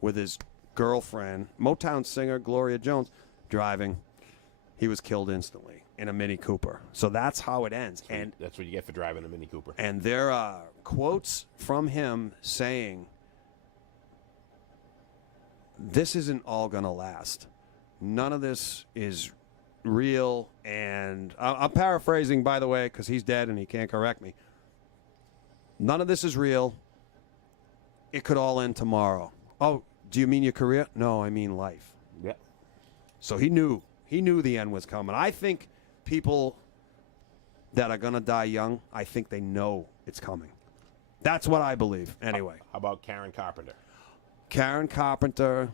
with his girlfriend, Motown singer Gloria Jones, driving. He was killed instantly in a Mini Cooper. So that's how it ends. And that's what you get for driving a Mini Cooper. And there are quotes from him saying, this isn't all going to last. None of this is real. And I'm paraphrasing, by the way, because he's dead and he can't correct me. None of this is real. It could all end tomorrow. Oh, do you mean your career? No, I mean life. Yeah. So he knew the end was coming. I think people that are going to die young, I think they know it's coming. That's what I believe. Anyway. How about Karen Carpenter? Karen Carpenter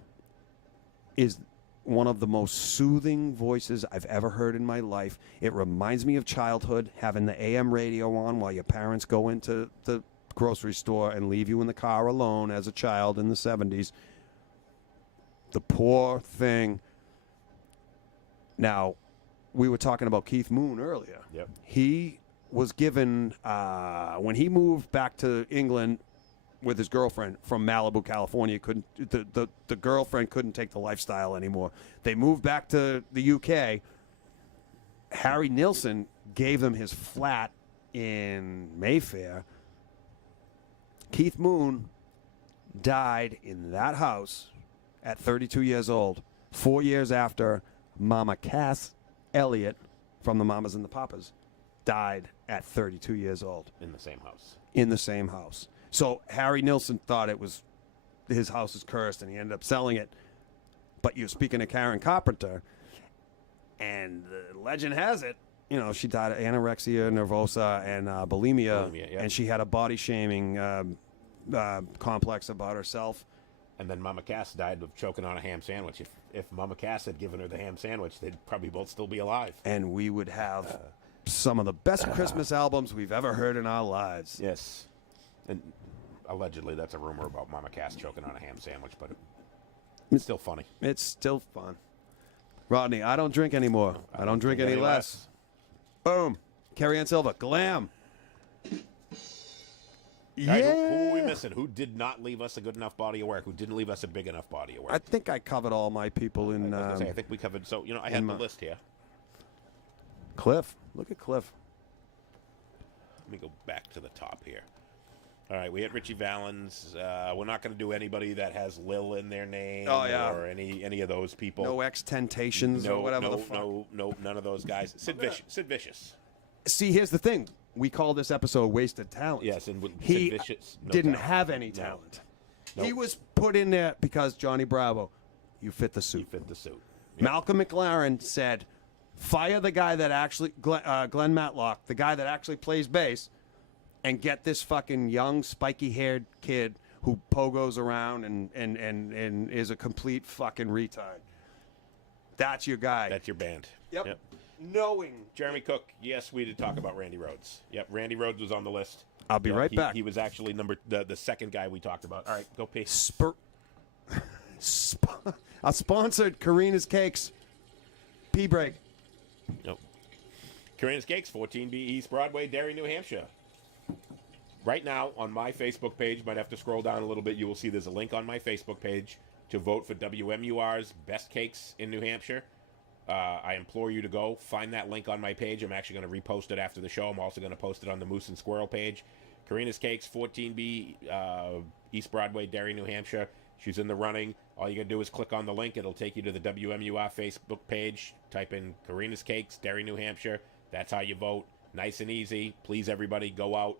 is one of the most soothing voices I've ever heard in my life. It reminds me of childhood, having the AM radio on while your parents go into the grocery store and leave you in the car alone as a child in the 70s. The poor thing. Now, we were talking about Keith Moon earlier. Yep. He was given, when he moved back to England with his girlfriend from Malibu, California, the girlfriend couldn't take the lifestyle anymore. They moved back to the UK. Harry Nilsson gave them his flat in Mayfair. Keith Moon died in that house at 32 years old, 4 years after Mama Cass Elliot from the Mamas and the Papas died at 32 years old. In the same house. In the same house. So Harry Nilsson thought it was his house is cursed, and he ended up selling it. But you're speaking of Karen Carpenter, and the legend has it, you know, she died of anorexia nervosa and bulimia, yeah. and she had a body shaming complex about herself. And then Mama Cass died of choking on a ham sandwich. If Mama Cass had given her the ham sandwich, they'd probably both still be alive. And we would have some of the best Christmas albums we've ever heard in our lives. Yes. And allegedly, that's a rumor about Mama Cass choking on a ham sandwich, but it's still funny. It's still fun. Rodney, I don't drink anymore. I don't drink any less. Boom. Carrie Ann Silva, Glam. Guys, who are we missing? Who did not leave us a good enough body of work? Who didn't leave us a big enough body of work? I think I covered all my people in. I think we covered. So, you know, I had the list here. Cliff. Look at Cliff. Let me go back to the top here. All right, we had Richie Valens. We're not going to do anybody that has Lil in their name or any of those people. No X-Tentations or whatever the fuck. No, none of those guys. Sid Vicious. See, here's the thing. We call this episode Wasted Talent. Yes, and he Sid Vicious didn't have any talent. Nope. He was put in there because Johnny Bravo, you fit the suit. You fit the suit. Yep. Malcolm McLaren said, fire the guy that actually, Glenn Matlock, the guy that actually plays bass, and get this fucking young, spiky-haired kid who pogos around and is a complete fucking retard. That's your guy. That's your band. Yep. Knowing. Jeremy Cook, yes, we did talk about Randy Rhoads. Yep, Randy Rhoads was on the list. I'll be right back. He was actually the second guy we talked about. All right, go pee. I sponsored Karina's Cakes. Pee break. Nope. Karina's Cakes, 14B East Broadway, Derry, New Hampshire. Right now, on my Facebook page, might have to scroll down a little bit, you will see there's a link on my Facebook page to vote for WMUR's Best Cakes in New Hampshire. I implore you to go find that link on my page. I'm actually going to repost it after the show. I'm also going to post it on the Moose and Squirrel page. Karina's Cakes, 14B, East Broadway, Derry, New Hampshire. She's in the running. All you got to do is click on the link. It'll take you to the WMUR Facebook page. Type in Karina's Cakes, Derry, New Hampshire. That's how you vote. Nice and easy. Please, everybody, go out.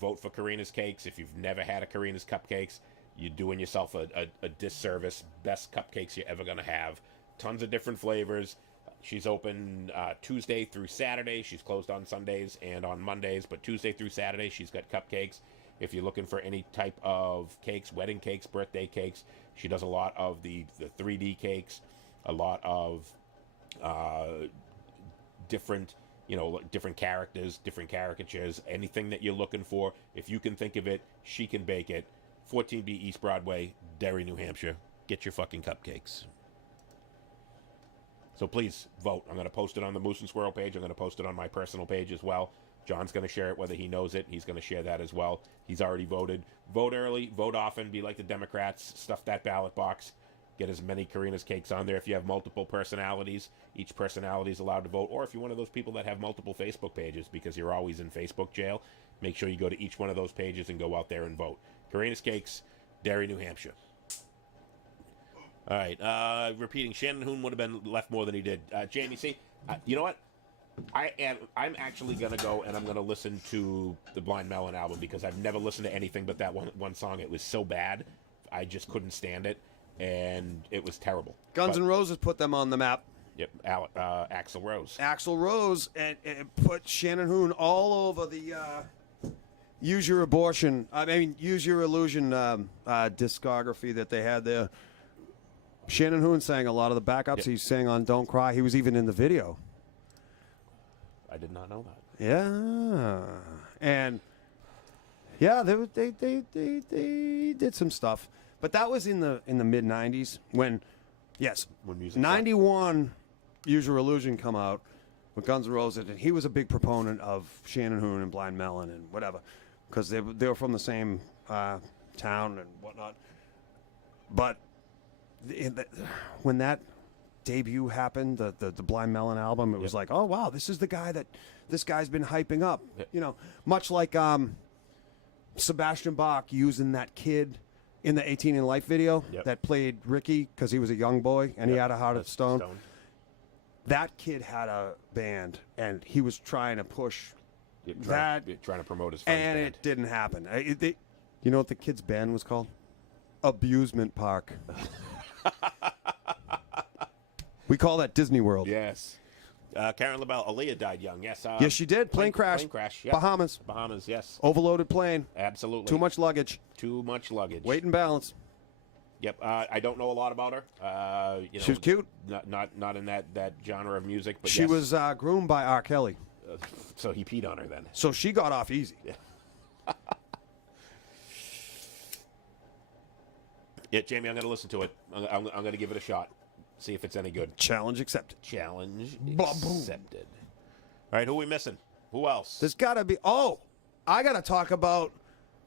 Vote for Karina's Cakes. If you've never had a Karina's Cupcakes, you're doing yourself a disservice. Best cupcakes you're ever going to have. Tons of different flavors. She's open Tuesday through Saturday. She's closed on Sundays and on Mondays, but Tuesday through Saturday, she's got cupcakes. If you're looking for any type of cakes, wedding cakes, birthday cakes, she does a lot of the 3D cakes, a lot of different characters, different caricatures, anything that you're looking for. If you can think of it, she can bake it. 14B East Broadway, Derry, New Hampshire. Get your fucking cupcakes. So please vote. I'm going to post it on the Moose and Squirrel page. I'm going to post it on my personal page as well. John's going to share it whether he knows it. He's going to share that as well. He's already voted. Vote early, vote often, be like the Democrats. Stuff that ballot box. Get as many Karina's Cakes on there. If you have multiple personalities, each personality is allowed to vote. Or if you're one of those people that have multiple Facebook pages because you're always in Facebook jail, make sure you go to each one of those pages and go out there and vote. Karina's Cakes, Derry, New Hampshire. All right, repeating, Shannon Hoon would have been left more than he did. Jamie, see, you know what? I'm actually going to go and I'm going to listen to the Blind Melon album because I've never listened to anything but that one song. It was so bad, I just couldn't stand it, and it was terrible. Guns N' Roses put them on the map. Yep, Axl Rose. Axl Rose and put Shannon Hoon all over the Use Your Illusion discography that they had there. Shannon Hoon sang a lot of the backups. Yep. He sang on Don't Cry. He was even in the video. I did not know that. Yeah. And yeah, they did some stuff. But that was in the mid 90s when music 91 Use Your Illusion come out with Guns N' Roses, and he was a big proponent of Shannon Hoon and Blind Melon and whatever because they were from the same town and whatnot. But when that debut happened, the Blind Melon album, it was like, oh wow, this is the guy that this guy's been hyping up. Yep. You know, much like Sebastian Bach using that kid in the 18 in Life video Yep. that played Ricky because he was a young boy and he Yep. had a heart of That's stone. That kid had a band and he was trying to push Yeah, that, trying to promote his friend's and band. it didn't happen. You know what the kid's band was called? Abusement Park. We call that Disney World. Yes. Karen LaBelle, Aaliyah died young. Yes. Yes, she did. Plane crash. Plane crash. Yep. Bahamas. Bahamas. Yes. Overloaded plane. Absolutely. Too much luggage. Too much luggage. Weight and balance. Yep. I don't know a lot about her. You know, She was cute. Not in that genre of music, but She yes. was groomed by R. Kelly. So he peed on her then. So she got off easy. Yeah, Jamie, I'm going to listen to it. I'm going to give it a shot. See if it's any good. Challenge accepted. Challenge Ba-boom. accepted. All right, who are we missing? Who else? There's got to be. Oh, I got to talk about.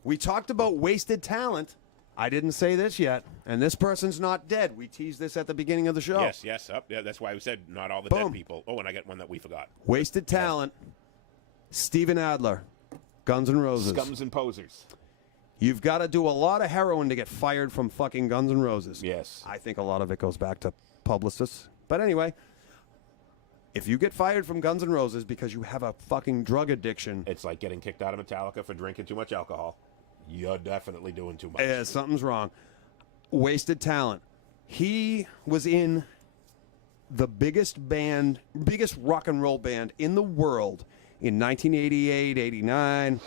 We talked about wasted talent. I didn't say this yet, and this person's not dead. We teased this at the beginning of the show. Yes. Yeah, that's why we said not all the Boom. dead people. Oh, and I got one that we forgot. Wasted talent. Steven Adler, Guns N' Roses. Scums and posers. You've got to do a lot of heroin to get fired from fucking Guns N' Roses. Yes. I think a lot of it goes back to publicists. But anyway, if you get fired from Guns N' Roses because you have a fucking drug addiction, It's like getting kicked out of Metallica for drinking too much alcohol. You're definitely doing too much. something's wrong. Wasted talent. He was in the biggest rock and roll band in the world in 1988, 89.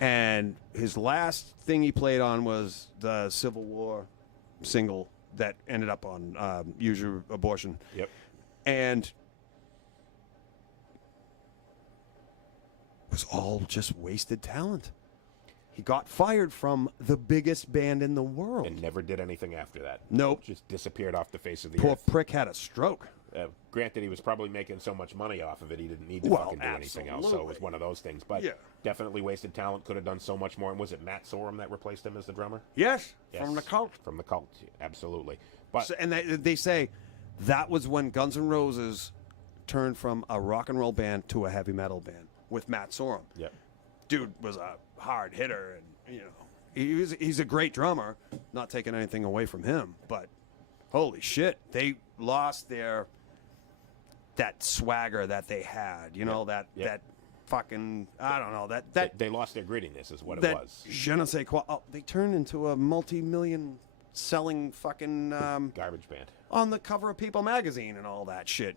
And his last thing he played on was the Civil War single that ended up on Use Your Abortion. Yep. And it was all just wasted talent. He got fired from the biggest band in the world. And never did anything after that. Nope. Just disappeared off the face of the Poor earth. prick had a stroke. Granted, he was probably making so much money off of it, he didn't need to Well, fucking do anything else. So it absolutely. was one of those things. But Yeah. definitely wasted talent. Could have done so much more. And was it Matt Sorum that replaced him as the drummer? Yes, Yes. from the cult. From the cult, absolutely. But So, and they say that was when Guns N' Roses turned from a rock and roll band to a heavy metal band with Matt Sorum. yep. Dude was a hard hitter, and he's a great drummer. Not taking anything away from him, but holy shit, they lost that swagger that they had. That fucking I don't know that They lost their grittiness, is what it that was. je ne sais quoi. Oh, they turned into a multi-million selling fucking Garbage band. on the cover of People magazine and all that shit.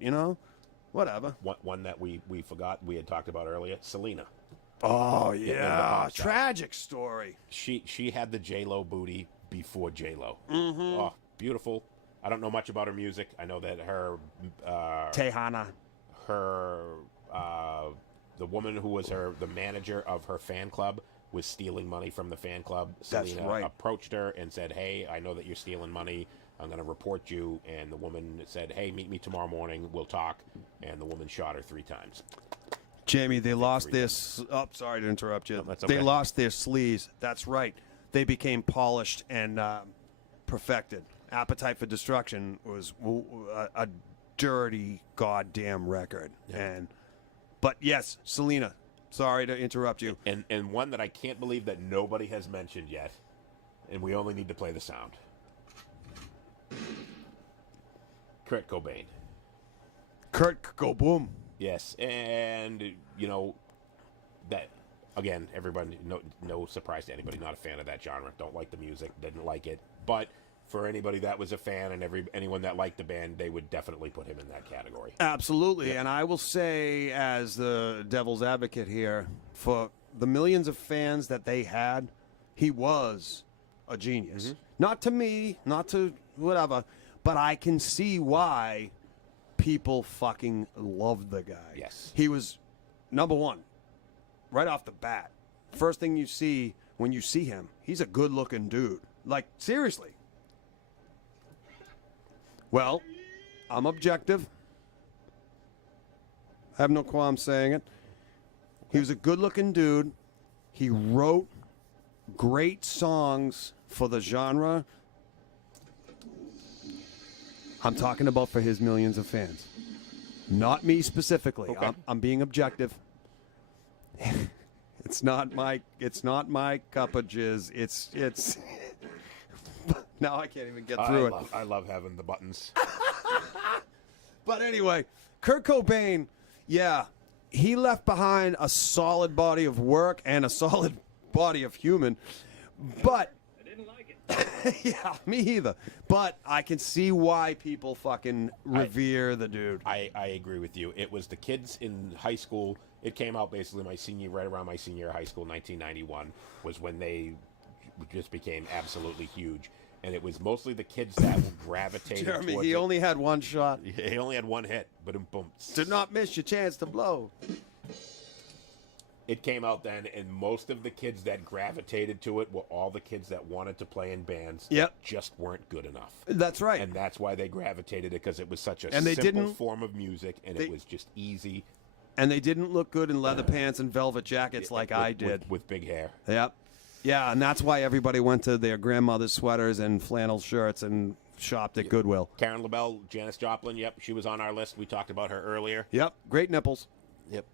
Whatever. One that we forgot we had talked about earlier, Selena. Oh in the yeah, pop star. tragic story. She had the J-Lo booty before J-Lo. Mm-hmm. Oh, beautiful. I don't know much about her music. I know that her Tejana. the woman who was the manager of her fan club was stealing money from the fan club. That's Selena right. approached her and said, "Hey, I know that you're stealing money. I'm going to report you." And the woman said, "Hey, meet me tomorrow morning. We'll talk." And the woman shot her 3 times. Jamie, they lost this. Oh, sorry to interrupt you. No, that's They okay. lost their sleaze. That's right. They became polished and perfected. Appetite for Destruction was a dirty goddamn record. But yes, Selena. Sorry to interrupt you. And one that I can't believe that nobody has mentioned yet, and we only need to play the sound. Kurt Cobain. Kurt, go boom. Yes, and that again, everybody, no surprise to anybody not a fan of that genre. Don't like the music, didn't like it. But for anybody that was a fan and anyone that liked the band, they would definitely put him in that category. Absolutely. And I will say, as the devil's advocate here, for the millions of fans that they had, he was a genius. Mm-hmm. Not to me, not to whatever, but I can see why people fucking loved the guy. Yes. He was number one, right off the bat. First thing you see when you see him, he's a good-looking dude. Like, seriously. Well, I'm objective. I have no qualms saying it. He was a good-looking dude. He wrote great songs for the genre. I'm talking about for his millions of fans. Not me specifically. Okay. I'm being objective. It's not my cup of jizz. Now I can't even get through it. I love having the buttons. But anyway, Kurt Cobain, yeah, he left behind a solid body of work and a solid body of human. But I didn't like it. yeah, me either. But I can see why people fucking revere the dude. I agree with you. It was the kids in high school. It came out basically right around my senior year of high school, 1991, was when they just became absolutely huge. And it was mostly the kids that gravitated Jeremy, towards he it. only had one shot. He only had one hit, but boom. Did not miss your chance to blow. It came out then, and most of the kids that gravitated to it were all the kids that wanted to play in bands Yep. that just weren't good enough. That's right. And that's why they gravitated it, because it was such a And they simple didn't- form of music, and it was just easy. And they didn't look good in leather pants and velvet jackets like I did. With big hair. Yep. Yeah, and that's why everybody went to their grandmother's sweaters and flannel shirts and shopped at Goodwill. Karen LaBelle, Janis Joplin, yep, she was on our list. We talked about her earlier. Yep, great nipples. Yep.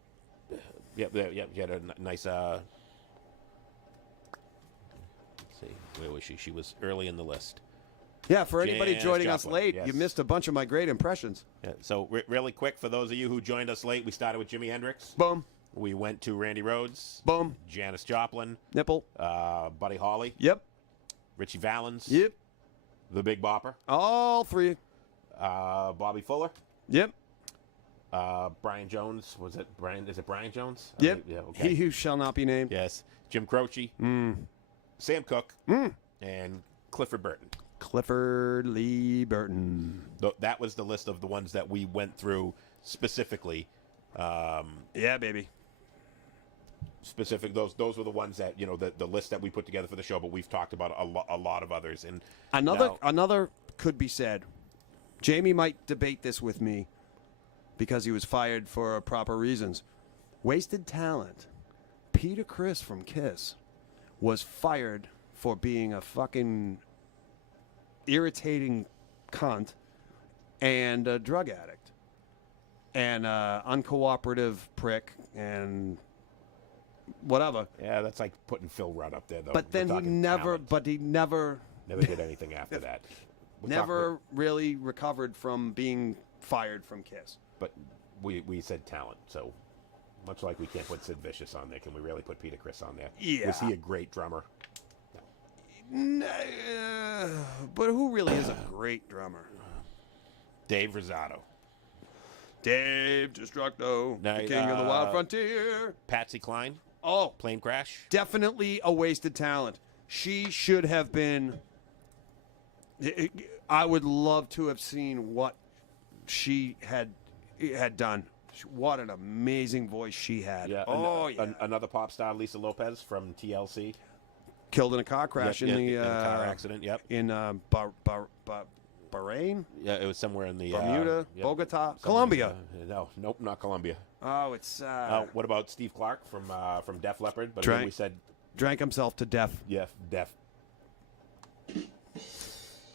Yep, she had a nice, let's see, where was she? She was early in the list. Yeah, for anybody Janis joining us Joplin, late, yes. you missed a bunch of my great impressions. Yeah, so really quick, for those of you who joined us late, we started with Jimi Hendrix. Boom, We went to Randy Rhoads. boom, Janis Joplin. nipple. Buddy Holly. Yep, Richie Valens. yep, The Big Bopper. all three. Bobby Fuller. Yep, Brian Jones. Was it Brian? Is it Brian Jones? yep. Yeah, okay. He who shall not be named. Yes. Jim Croce. Sam Cooke. And Clifford Burton. Clifford Lee Burton. That was the list of the ones that we went through specifically. Yeah, baby. Those were the ones that, the list that we put together for the show, but we've talked about a lot of others. And Another could be said. Jamie might debate this with me because he was fired for proper reasons. Wasted talent. Peter Criss from Kiss was fired for being a fucking irritating cunt and a drug addict and uncooperative prick and whatever. yeah, that's like putting Phil Rudd up there, though. But then We're he talking never talent. never Never did anything after that. never really recovered from being fired from Kiss. But we said talent, so much like we can't put Sid Vicious on there, can we really put Peter Criss on there? Yeah. Was he a great drummer? But who really is a great drummer? Dave Rosado. Dave Destructo, Now, the king of the wild frontier. Patsy Cline, Oh, Plane Crash. definitely a wasted talent. She should have been. I would love to have seen what she had done. What an amazing voice she had. Yeah. Oh, Another pop star, Lisa Lopez from TLC. Killed in a car crash Yep, in in a car accident. Yep. in Bahrain, Yeah, it was somewhere in the Bermuda, yep, Bogota, somewhere Colombia. Nope, not Colombia. Oh, it's What about Steve Clark from Def Leppard? But Drank- again, we said, drank himself to death. yeah, Def.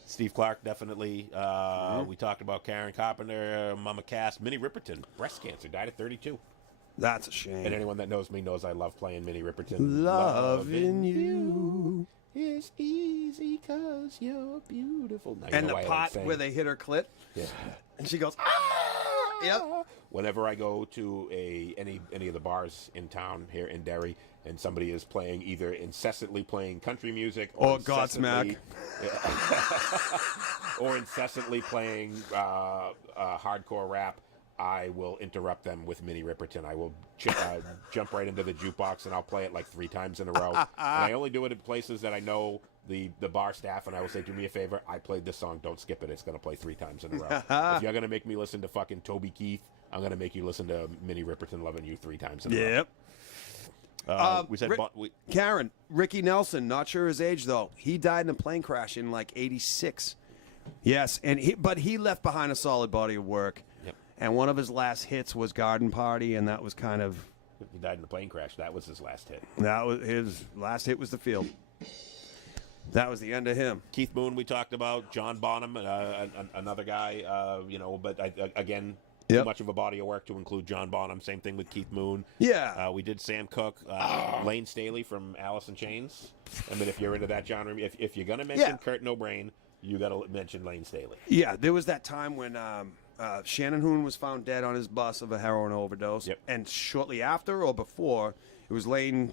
Steve Clark, definitely. We talked about Karen Carpenter, Mama Cass, Minnie Riperton, breast cancer, died at 32. That's a shame. And anyone that knows me knows I love playing Minnie Riperton. Loving you. is easy 'cause you're beautiful. Now, you And know the why I like pot saying- where they hit her clit, Yeah. and she goes, ah! Yep. Whenever I go to any of the bars in town here in Derry, and somebody is playing either incessantly playing country music Or Godsmack. or incessantly playing hardcore rap, I will interrupt them with Minnie Riperton. I will jump right into the jukebox and I'll play it like 3 times in a row. And I only do it in places that I know the bar staff, and I will say, do me a favor, I played this song, don't skip it. It's going to play 3 times in a row. If you're going to make me listen to fucking Toby Keith, I'm going to make you listen to Minnie Riperton Loving You 3 times in a row. Yep. We said Karen, Ricky Nelson, not sure his age though. He died in a plane crash in like '86. Yes, but he left behind a solid body of work. Yep. And one of his last hits was Garden Party, and that was kind of he died in a plane crash. That was his last hit. that was his last hit was The Field. That was the end of him. Keith Moon we talked about, John Bonham, another guy, but again, too Yep. much of a body of work to include John Bonham. Same thing with Keith Moon. Yeah. We did Sam Cooke, Lane Staley from Alice in Chains. I mean, if you're into that genre, if you're going to mention Yeah. Kurt Cobain, you got to mention Lane Staley. Yeah, there was that time when Shannon Hoon was found dead on his bus of a heroin overdose. Yep. And shortly after or before, it was Lane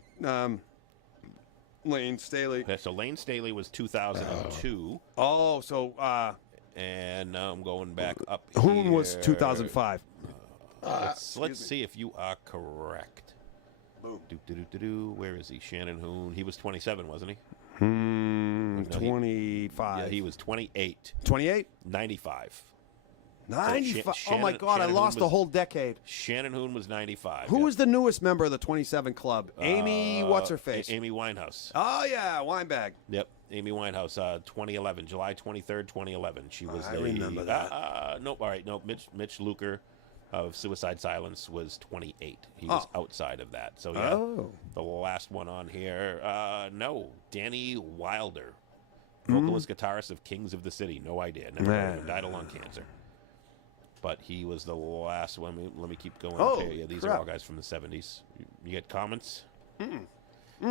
Staley. Okay, so Lane Staley was 2002. Oh, so And now I'm going back up Hoon here. was 2005. Let's see if you are correct. Boom. Where is he? Shannon Hoon. He was 27, wasn't he? 25. Yeah, he was 28. 28? 95. 95. Oh, my Shannon- God, I Shannon lost Hoon a was- whole decade. Shannon Hoon was 95. Who yeah. was the newest member of the 27 Club? Amy, what's her face? Amy Winehouse. Oh, yeah, Weinbag. Yep, Amy Winehouse, 2011, July 23rd, 2011. She was I remember that. Nope, all right, nope. Mitch Luker of Suicide Silence was 28. He was outside of that. So, yeah, the last one on here, no, Danny Wilder, vocalist, guitarist of Kings of the City. No idea. Never heard of him. Died of lung cancer. But he was the last one. Let me keep going. Okay, yeah, these are all guys from the 70s. You get comments? All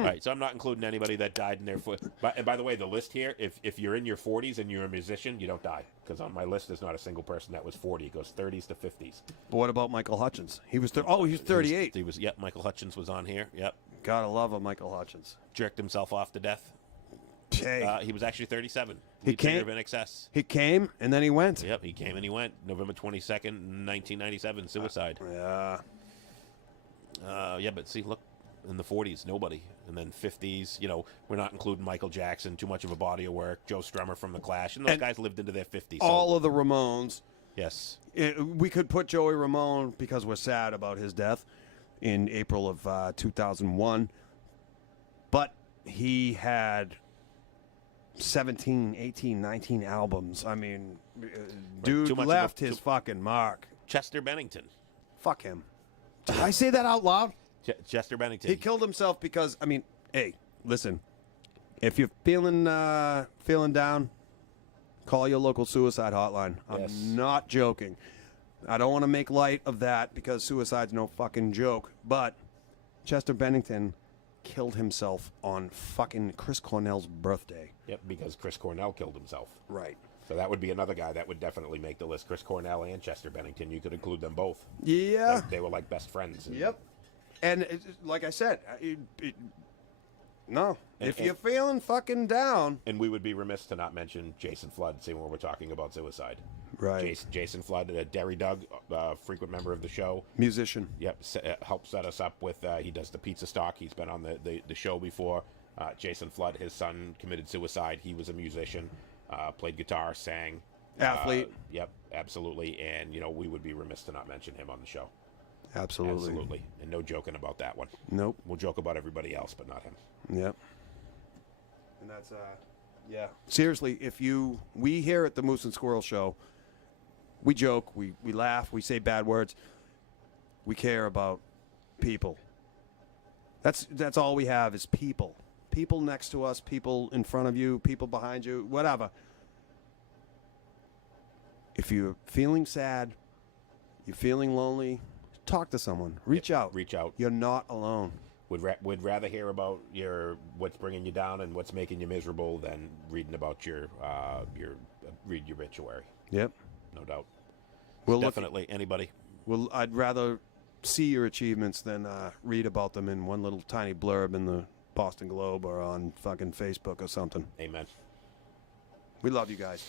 right, so I'm not including anybody that died in their foot. And by the way, the list here, if you're in your 40s and you're a musician, you don't die. Because on my list, there's not a single person that was 40. It goes 30s to 50s. But what about Michael Hutchins? He was he was 38. He was yep, Michael Hutchins was on here. Yep. Gotta love a Michael Hutchins. Jerked himself off to death. Hey. He was actually 37. He Lead singer came- of NXS. He came, and then he went. Yep, he came and he went. November 22nd, 1997, suicide. Yeah. Yeah, but see, look, in the 40s, nobody. And then 50s, we're not including Michael Jackson, too much of a body of work, Joe Strummer from The Clash, and those guys lived into their 50s. All of the Ramones. Yes. We could put Joey Ramone, because we're sad about his death, in April of 2001. But he had 17, 18, 19 albums. I mean, dude too much left of a- his fucking mark. Chester Bennington. Fuck him. Did I say that out loud? Chester Bennington. He killed himself because, I mean, hey, listen. If you're feeling down, call your local suicide hotline. I'm Yes. not joking. I don't want to make light of that because suicide's no fucking joke. But Chester Bennington killed himself on fucking Chris Cornell's birthday. Yep, because Chris Cornell killed himself. Right. So that would be another guy that would definitely make the list. Chris Cornell and Chester Bennington. You could include them both. Yeah. Like, they were like best friends. And Yep. And like I said, no. If and- you're feeling fucking down. And we would be remiss to not mention Jason Flood, seeing when we're talking about suicide. Right. Jason Flood, Derry Doug, frequent member of the show. Musician. Yep, helped set us up with, he does the pizza stock. He's been on the show before. Jason Flood, his son, committed suicide. He was a musician, played guitar, sang. Athlete. Yep, absolutely. And, we would be remiss to not mention him on the show. Absolutely. Absolutely. And no joking about that one. Nope. We'll joke about everybody else, but not him. Yep. And that's yeah. Seriously, we here at the Moose and Squirrel Show, we joke, we laugh, we say bad words. We care about people. That's all we have is people. People next to us, people in front of you, people behind you, whatever. If you're feeling sad, you're feeling lonely, talk to someone. Reach out. Reach out. You're not alone. Would rather hear about what's bringing you down and what's making you miserable than reading about your obituary. Yep. No doubt. Well, Definitely anybody. Well, I'd rather see your achievements than read about them in one little tiny blurb in the Boston Globe or on fucking Facebook or something. Amen. We love you guys.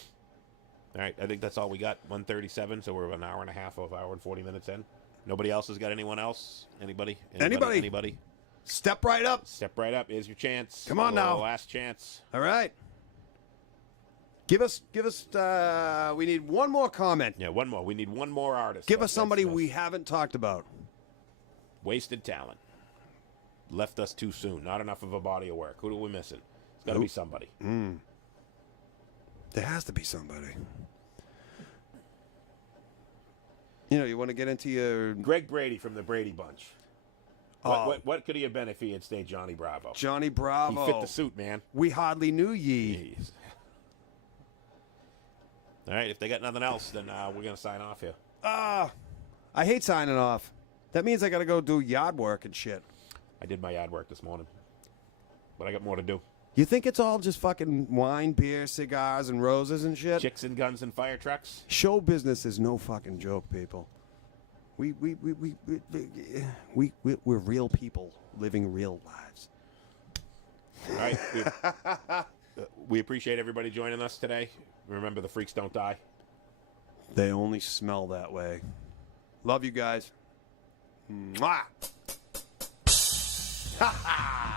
All right, I think that's all we got. 1:37, so we're an hour and a half, hour and 40 minutes in. Nobody else has got anyone else? Anybody? Anybody? Step right up. Step right up. Here's your chance. Come on now. Last chance. All right. Give us. We need one more comment. Yeah, one more. We need one more artist. Give us somebody we haven't talked about. Wasted talent. Left us too soon. Not enough of a body of work. Who are we missing? It's got to be somebody. There has to be somebody. You want to get into your Greg Brady from the Brady Bunch. What could he have been if he had stayed Johnny Bravo? Johnny Bravo. He fit the suit, man. We hardly knew ye. Jeez. All right, if they got nothing else, then we're going to sign off here. I hate signing off. That means I got to go do yard work and shit. I did my yard work this morning, but I got more to do. You think it's all just fucking wine, beer, cigars, and roses and shit? Chicks and guns and fire trucks. Show business is no fucking joke, people. We're real people living real lives. All right. We appreciate everybody joining us today. Remember, the freaks don't die. They only smell that way. Love you guys. Mwah! Ha ha!